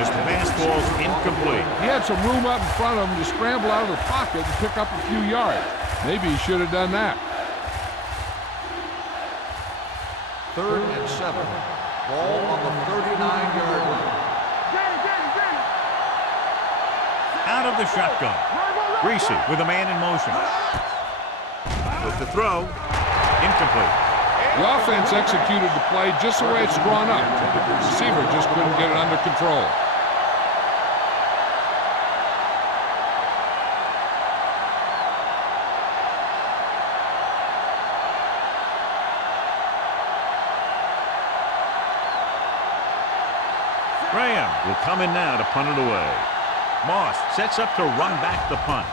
as the pass falls incomplete. He had some room up in front of him to scramble out of the pocket and pick up a few yards. Maybe he should have done that. 3rd and 7. Ball on the 39-yard line. Out of the shotgun. Greasy with a man in motion. With the throw, incomplete. The offense executed the play just the way it's drawn up. The receiver just couldn't get it under control. Graham will come in now to punt it away. Moss sets up to run back the punt.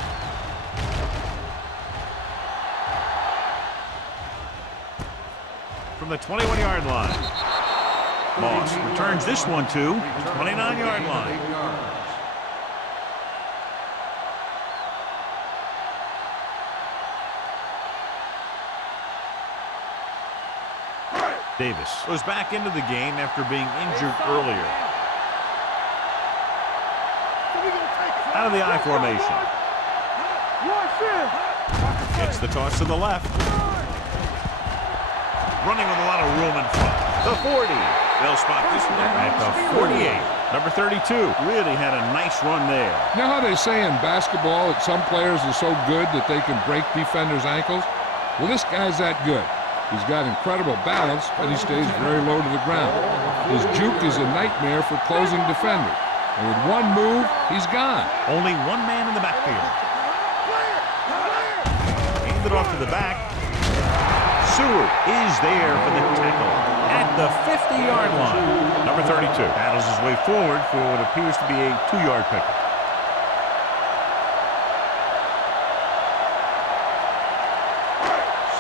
From the 21-yard line. Moss returns this one to the 29-yard line. Davis goes back into the game after being injured earlier. Out of the I formation. Gets the toss to the left. Running with a lot of room in front. The 40. They'll spot this one at the 48. Number 32 really had a nice run there. You know how they say in basketball that some players are so good that they can break defenders' ankles? Well, this guy's that good. He's got incredible balance, but he stays very low to the ground. His juke is a nightmare for closing defenders. And with one move, he's gone. Only one man in the backfield. Hand it off to the back. Seward is there for the tackle at the 50-yard line. Number 32 battles his way forward for what appears to be a 2-yard pickup.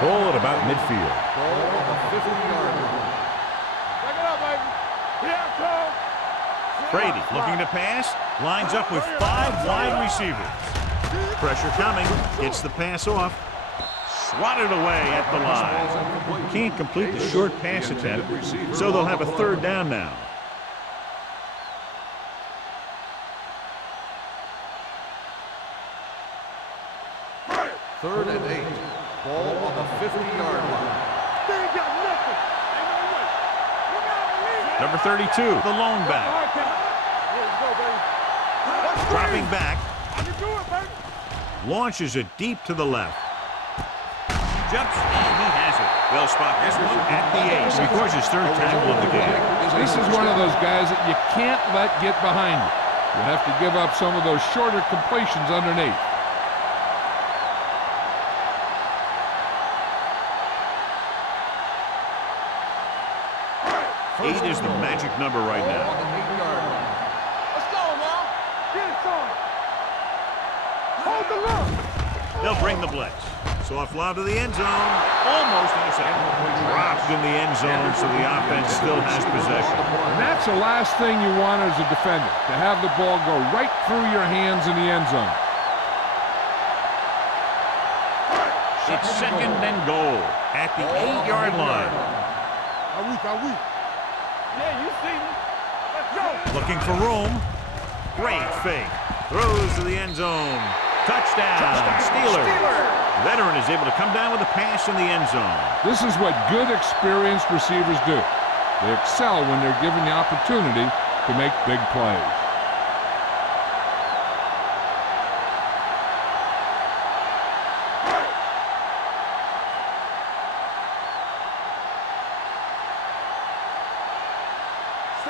Ball at about midfield. Ball on the 50-yard line. Back it up, baby. Yeah, Cole. Brady looking to pass. Lines up with 5 wide receivers. Pressure coming. Gets the pass off. Swatted away at the line. Can't complete the short pass attempt, so they'll have a 3rd down now. Third and 8. Ball on the 50-yard line. They ain't got nothing. Ain't no way. Look out, Number 32, the lone back. Let's go, baby. Let's Dropping back. I can do it, baby. Launches it deep to the left. Jumps, and he has it. They'll spot this one at the 8. He scores his 3rd tackle of the game. This is one of those guys that you can't let get behind you. You have to give up some of those shorter completions underneath. 8 is the magic number right now. Let's go, now. Get it, son. Hold the look. They'll bring the blitz. Soft lob to the end zone. Almost intercepted. Dropped in the end zone, so the offense still has possession. And that's the last thing you want as a defender, to have the ball go right through your hands in the end zone. It's 2nd and goal at the 8-yard line. Are we? Yeah, you see me. Let's go. Looking for room. Great fake. Throws to the end zone. Touchdown. Steelers. Veteran is able to come down with a pass in the end zone. This is what good, experienced receivers do. They excel when they're given the opportunity to make big plays.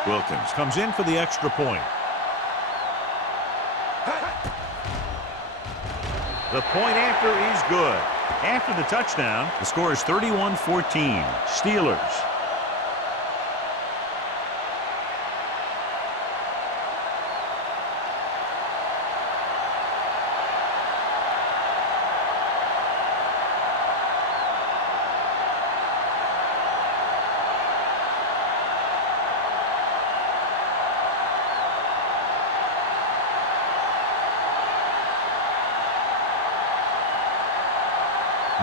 Wilkins comes in for the extra point. The point after is good. After the touchdown, the score is 31-14. Steelers.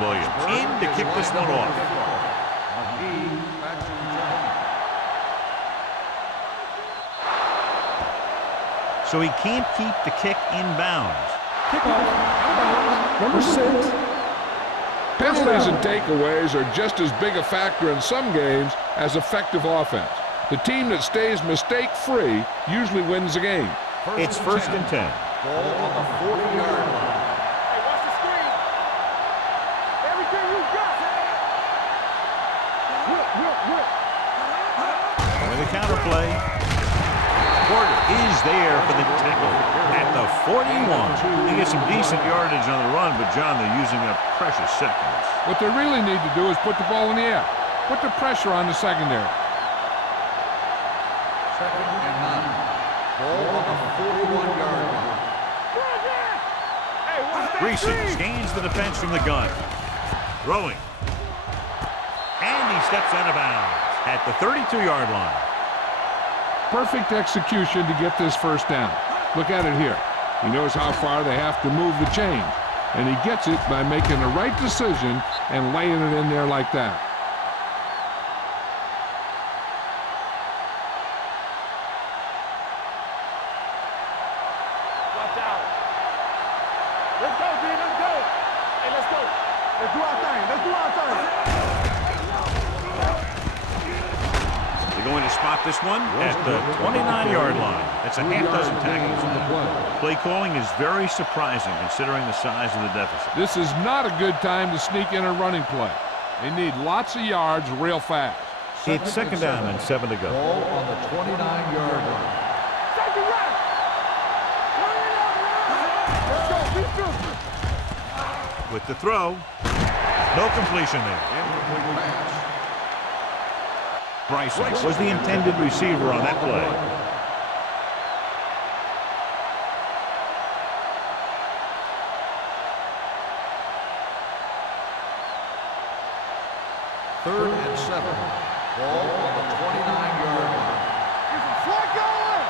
Williams in to kick this one off. So he can't keep the kick in bounds. Kickoff, out of bounds, number 6. Penalties and takeaways are just as big a factor in some games as effective offense. The team that stays mistake-free usually wins the game. It's 1st and 10. Ball on the 40-yard line. Hey, watch the screen. Everything you got. Whip. With the counterplay. Porter is there for the tackle at the 41. They get some decent yardage on the run, but John, they're using up precious seconds. What they really need to do is put the ball in the air. Put the pressure on the secondary. 2nd and 9. Ball on the 41-yard line. Reese gains the defense from the gun. Throwing. And he steps out of bounds at the 32-yard line. Perfect execution to get this first down. Look at it here. He knows how far they have to move the chains, and he gets it by making the right decision and laying it in there like that. Watch out. Let's go, D. Let's go. Hey, let's go. Let's do our thing. Let's do our thing. They're going to spot this one at the 29-yard line. That's a half dozen tackles in the play. Play calling is very surprising considering the size of the deficit. This is not a good time to sneak in a running play. They need lots of yards real fast. It's second down and 7 to go. Ball on the 29-yard line. Take it right. Let's go. Be filthy. With the throw, no completion there. Incomplete pass. Bryson was the intended receiver on that play. Third and 7. Ball on the 29-yard line. Get some slack going.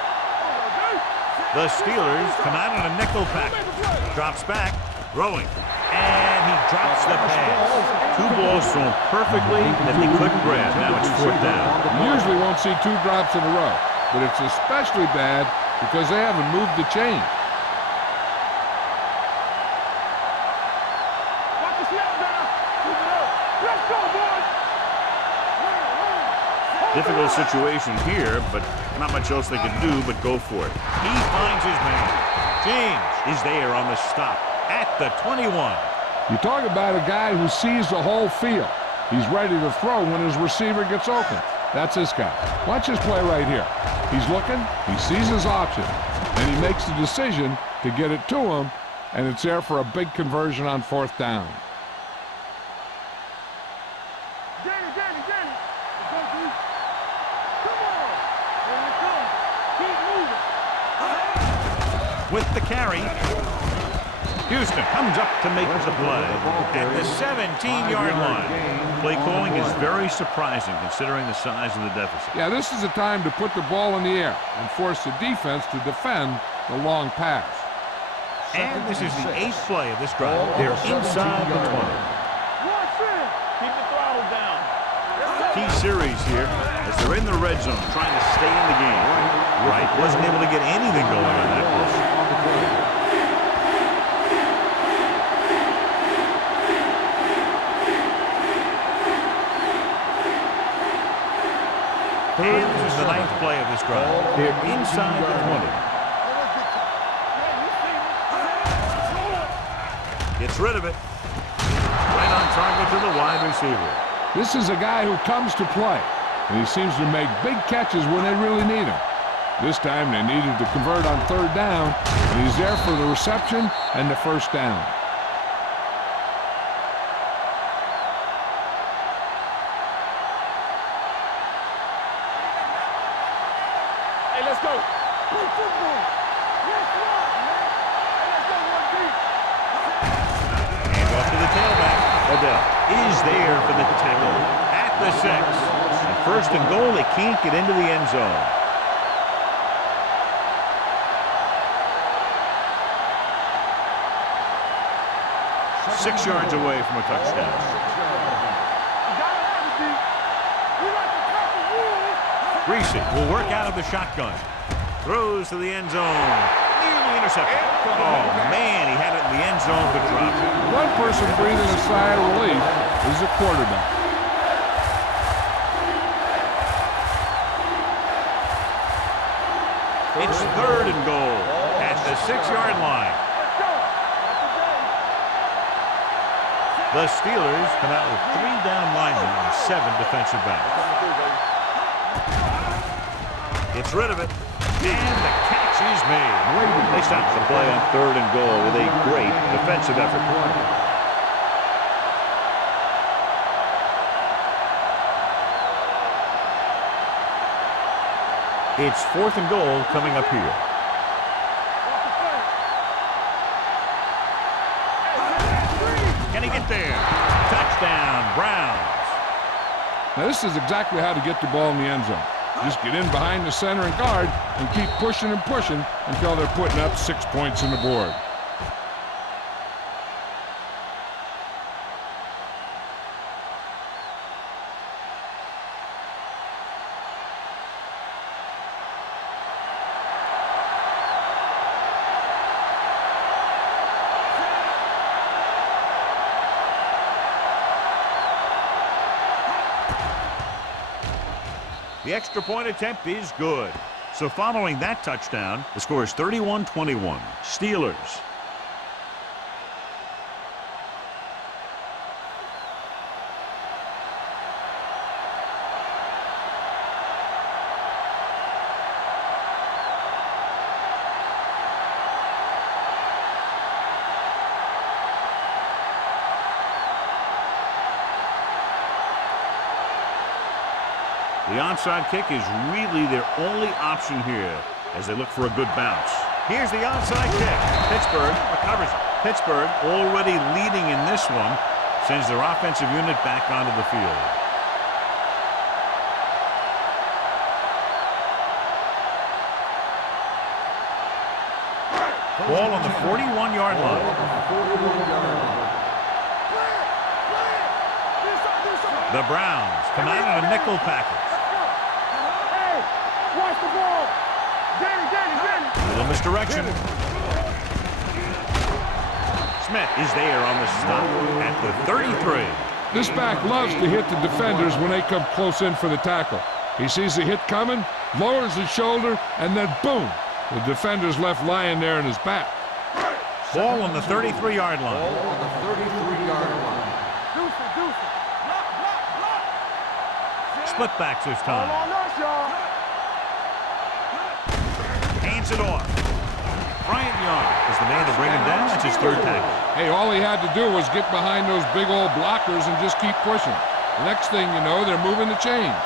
The Steelers come out in a nickel package. Drops back, throwing, and he drops the pass. Two balls thrown perfectly that they couldn't grab. Now it's fourth down. You usually won't see two drops in a row, but it's especially bad because they haven't moved the chain. Watch the snap down. Keep it up. Let's go, boys. Difficult situation here, but not much else they can do but go for it. He finds his man. James is there on the stop at the 21. You talk about a guy who sees the whole field. He's ready to throw when his receiver gets open. That's this guy. Watch his play right here. He's looking, he sees his option, and he makes the decision to get it to him, and it's there for a big conversion on fourth down. Danny. Let's go, D. Come on. Here we go. Keep moving. With the carry, Houston comes up to make the play at the 17-yard line. Play calling is very surprising considering the size of the deficit. Yeah, this is the time to put the ball in the air and force the defense to defend the long pass. And this is the 8th play of this drive. They're inside the 20. One sin. Keep the throttle down. Key series here as they're in the red zone trying to stay in the game. Wright wasn't able to get anything going on that play. And this is the 9th play of this drive. They're inside the 20. Gets rid of it. Right on target to the wide receiver. This is a guy who comes to play, and he seems to make big catches when they really need him. This time they needed to convert on third down, and he's there for the reception and the first down. Hey, let's go. Play football. Yes, Lord, man. Hey, let's go, one deep. And off to the tailback. Odell is there for the tackle at the 6. And first and goal, they can't get into the end zone. Six yards away from a touchdown. You gotta have it, D. We like to tackle rules. Reese will work out of the shotgun. Throws to the end zone. Nearly intercepted. Oh, man, he had it in the end zone but dropped it. One person breathing a sigh of relief is the quarterback. It's third and goal at the 6-yard line. Let's go. The Steelers come out with 3 down linemen and 7 defensive backs. Gets rid of it, and the catch is made. They stop the play on third and goal with a great defensive effort. It's 4th and goal coming up here. Can he get there? Touchdown, Browns. Now, this is exactly how to get the ball in the end zone. Just get in behind the center and guard and keep pushing and pushing until they're putting up 6 points on the board. The extra point attempt is good. So following that touchdown, the score is 31-21. Steelers. The onside kick is really their only option here as they look for a good bounce. Here's the onside kick. Pittsburgh recovers it. Pittsburgh, already leading in this one, sends their offensive unit back onto the field. Ball on the 41-yard line. The Browns come out in a nickel package. Watch the ball. Little misdirection. Smith is there on the stop at the 33. This back loves to hit the defenders when they come close in for the tackle. He sees the hit coming, lowers his shoulder, and then boom, the defender's left lying there in his back. Ball on the 33-yard line. Ball on the 33-yard line. Split backs this time. On us, y'all. Hands it off. Bryant Young is the man to bring him down. That's his third tackle. Hey, all he had to do was get behind those big old blockers and just keep pushing. The next thing you know, they're moving the chains.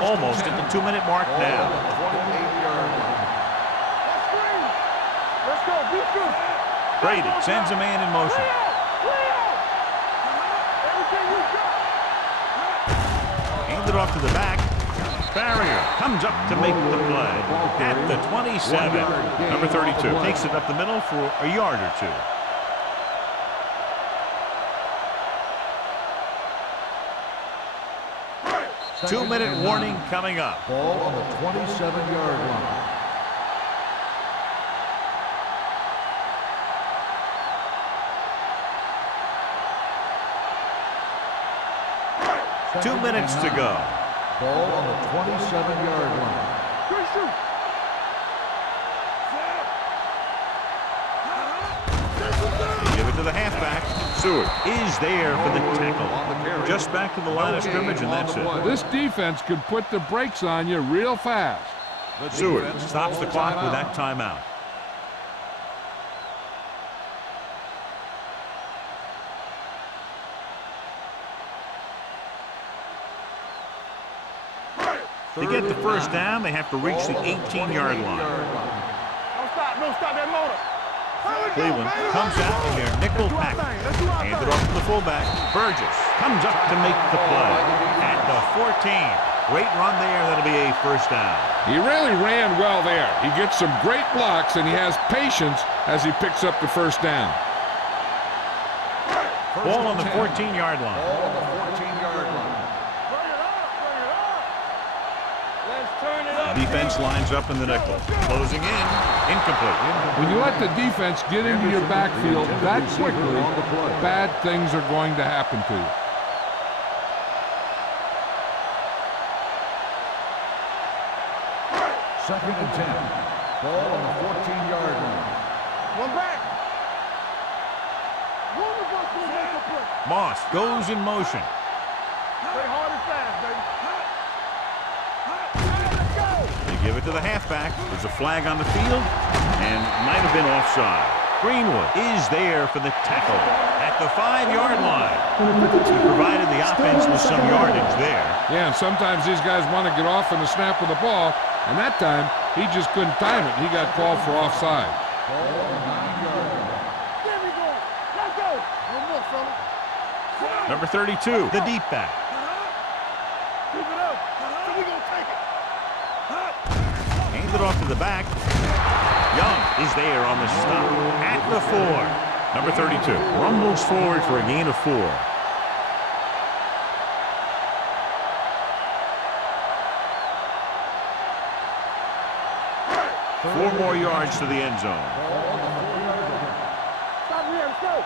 Almost at the 2-minute mark now. 28-yard line. Let's go. Defense. Brady sends a man in motion. Everything we got. Handed off to the back. Barrier comes up to make the play at the 27. Number 32 takes it up the middle for a yard or two. Two-minute warning coming up. Ball on the 27-yard line. Two minutes to go. Ball on the 27-yard line. Good shoot. Give it to the halfback. Seward is there for the tackle. Just back to the line of scrimmage, and that's it. This defense could put the brakes on you real fast. Seward stops the clock with that timeout. To get the first down, they have to reach the 18-yard line. Don't stop that motor. Cleveland comes out in their nickel package. Handed off to the fullback. Burgess comes up to make the play at the 14. Great run there. That'll be a first down. He really ran well there. He gets some great blocks, and he has patience as he picks up the first down. Ball on the 14-yard line. Ball on the 14-yard line. Defense lines up in the nickel. Closing in. Incomplete. When you let the defense get into your backfield that quickly, bad things are going to happen to you. Second and 10. Ball on the 14-yard line. One back. One of us will make a play. Moss goes in motion. Play hard and fast, baby. They give it to the halfback. There's a flag on the field and might have been offside. Greenwood is there for the tackle at the 5-yard line. He provided the offense with some yardage there. Yeah, and sometimes these guys want to get off in the snap of the ball, and that time he just couldn't time it. He got called for offside. Number 32, the deep back. Keep it up. So we gonna take it. Hand it off to the back. Young is there on the stop at the 4. Number 32 rumbles forward for a gain of 4. Four more yards to the end zone. Stop here. Let's go.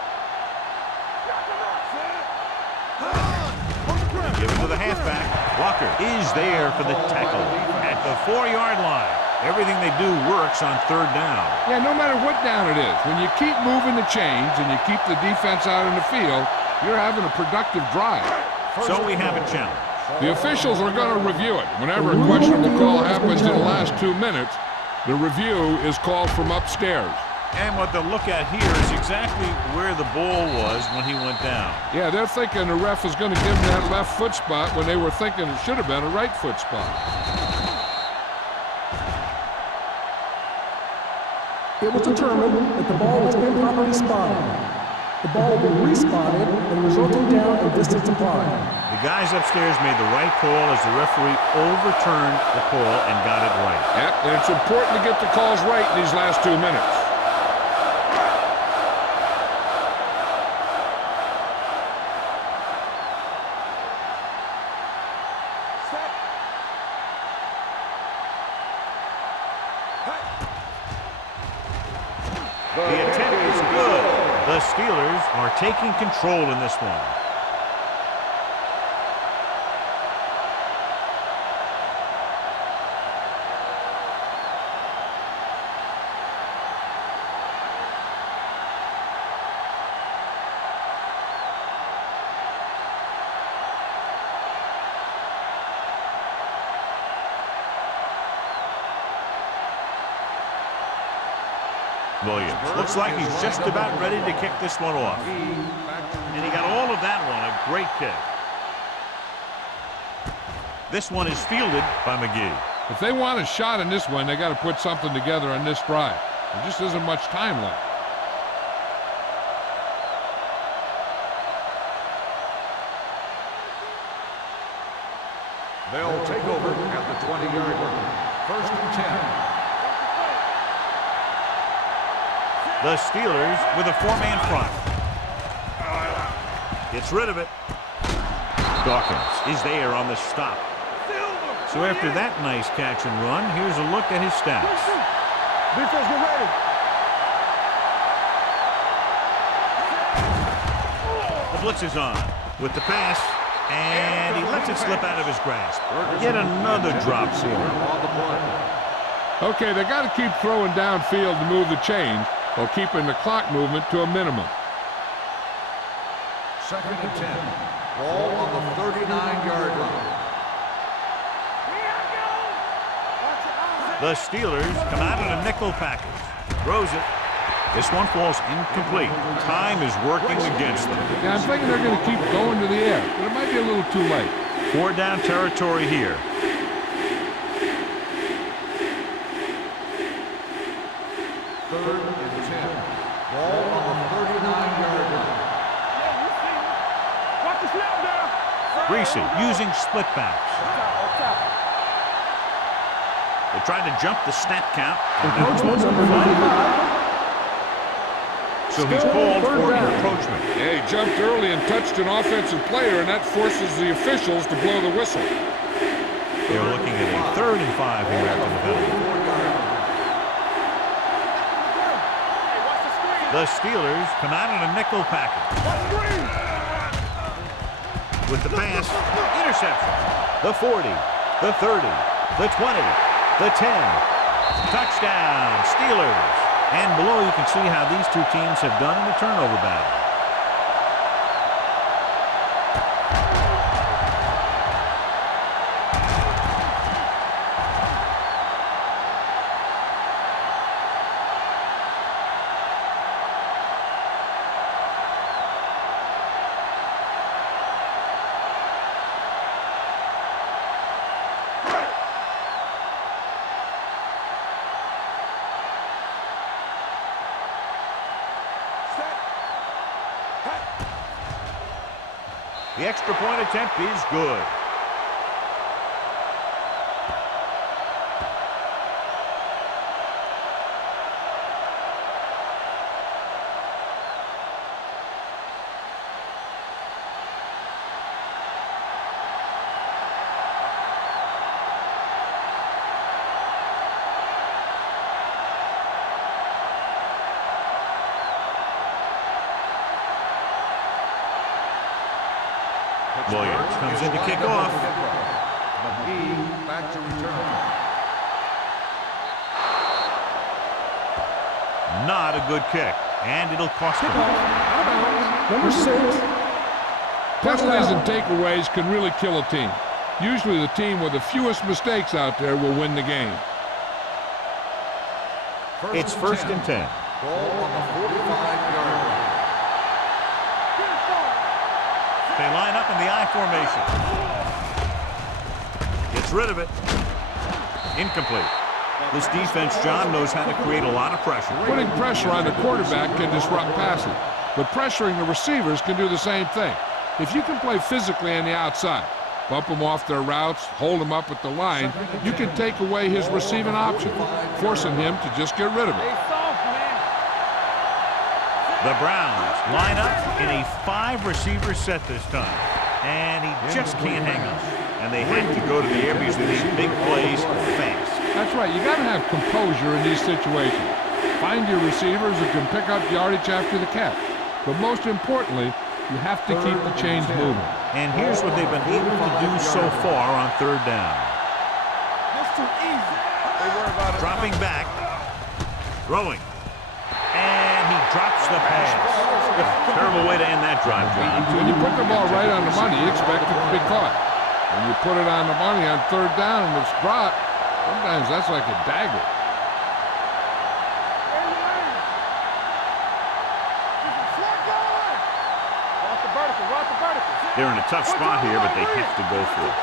Give it to the halfback. Walker is there for the tackle at the 4-yard line. Everything they do works on 3rd down. Yeah, no matter what down it is, when you keep moving the chains and you keep the defense out in the field, you're having a productive drive. So we have a challenge. The officials are going to review it. Whenever a questionable call happens in the last 2 minutes, the review is called from upstairs. And what they'll look at here is exactly where the ball was when he went down. Yeah, they're thinking the ref is going to give them that left foot spot when they were thinking it should have been a right foot spot. It was determined that the ball was improperly spotted. The ball will be respotted and resulting down and distance applied. The guys upstairs made the right call as the referee overturned the call and got it right. Yep, and it's important to get the calls right in these last 2 minutes. The attempt is good. The Steelers are taking control in this one. Williams looks like he's just about ready to kick this one off. And he got all of that one, a great kick. This one is fielded by McGee. If they want a shot in this one, they got to put something together on this drive. There just isn't much time left. They'll take over at the 20-yard line. 1st and 10. The Steelers with a 4-man front. Gets rid of it. Dawkins is there on the stop. So after that nice catch and run, here's a look at his stats. Defense, get ready. The blitz is on with the pass, and he lets it slip out of his grasp. Yet another drop for him. Okay, they got to keep throwing downfield to move the chains, while keeping the clock movement to a minimum. 2nd and 10. Ball on the 39-yard line. The Steelers come out in a nickel package. Throws it. This one falls incomplete. Time is working against them. Yeah, I'm thinking they're going to keep going to the air, but it might be a little too late. 4-down territory here. 3rd and 10. Ball on the 39-yard line. Watch the snap down. Greasy using split backs. They're trying to jump the snap count. Encroachment number 95. So he's called for encroachment. Yeah, he jumped early and touched an offensive player, and that forces the officials to blow the whistle. They're looking at a 3rd and 5 here after the penalty. The Steelers come out in a nickel package. With the pass, interception. The 40, the 30, the 20, the 10. Touchdown, Steelers. And below you can see how these two teams have done in the turnover battle. The extra point attempt is good. Williams comes in to kick off. McGee back to return. Not a good kick, and it'll cost him. Number 6. Penalties and takeaways can really kill a team. Usually the team with the fewest mistakes out there will win the game. It's first and 10. Ball on the 45-yard line. They line up in the I formation. Gets rid of it. Incomplete. This defense, John, knows how to create a lot of pressure. Putting pressure on the quarterback can disrupt passing, but pressuring the receivers can do the same thing. If you can play physically on the outside, bump them off their routes, hold them up at the line, you can take away his receiving option, forcing him to just get rid of it. The Browns line up in a 5-receiver set this time, and he just can't hang on. And they have to go to the air because they need big plays fast. That's right. You got to have composure in these situations. Find your receivers who can pick up yardage after the catch. But most importantly, you have to keep the chains moving. And here's what they've been able to do so far on third down. That's too easy. They worry about it. Dropping back, throwing, and he drops the pass. Terrible way to end that drive, John. When you put the ball right on the money, you expect it to be caught. When you put it on the money on third down and it's dropped, sometimes that's like a dagger. They're in a tough spot here, but they have to go for it.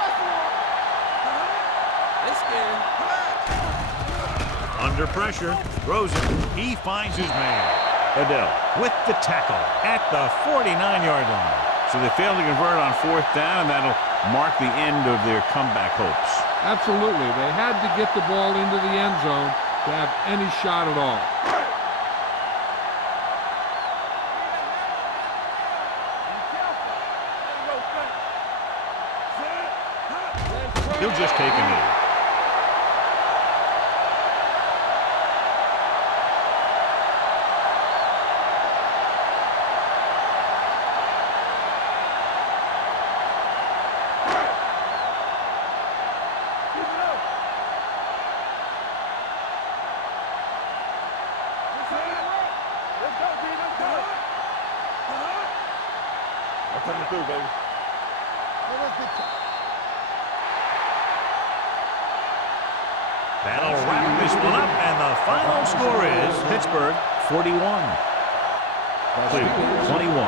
Under pressure, throws it. He finds his man. Adele with the tackle at the 49-yard line. So they failed to convert on fourth down, and that'll mark the end of their comeback hopes. Absolutely. They had to get the ball into the end zone to have any shot at all. He'll just take a knee. That'll wrap this one up, and the final score is Pittsburgh 41. Cleveland 21.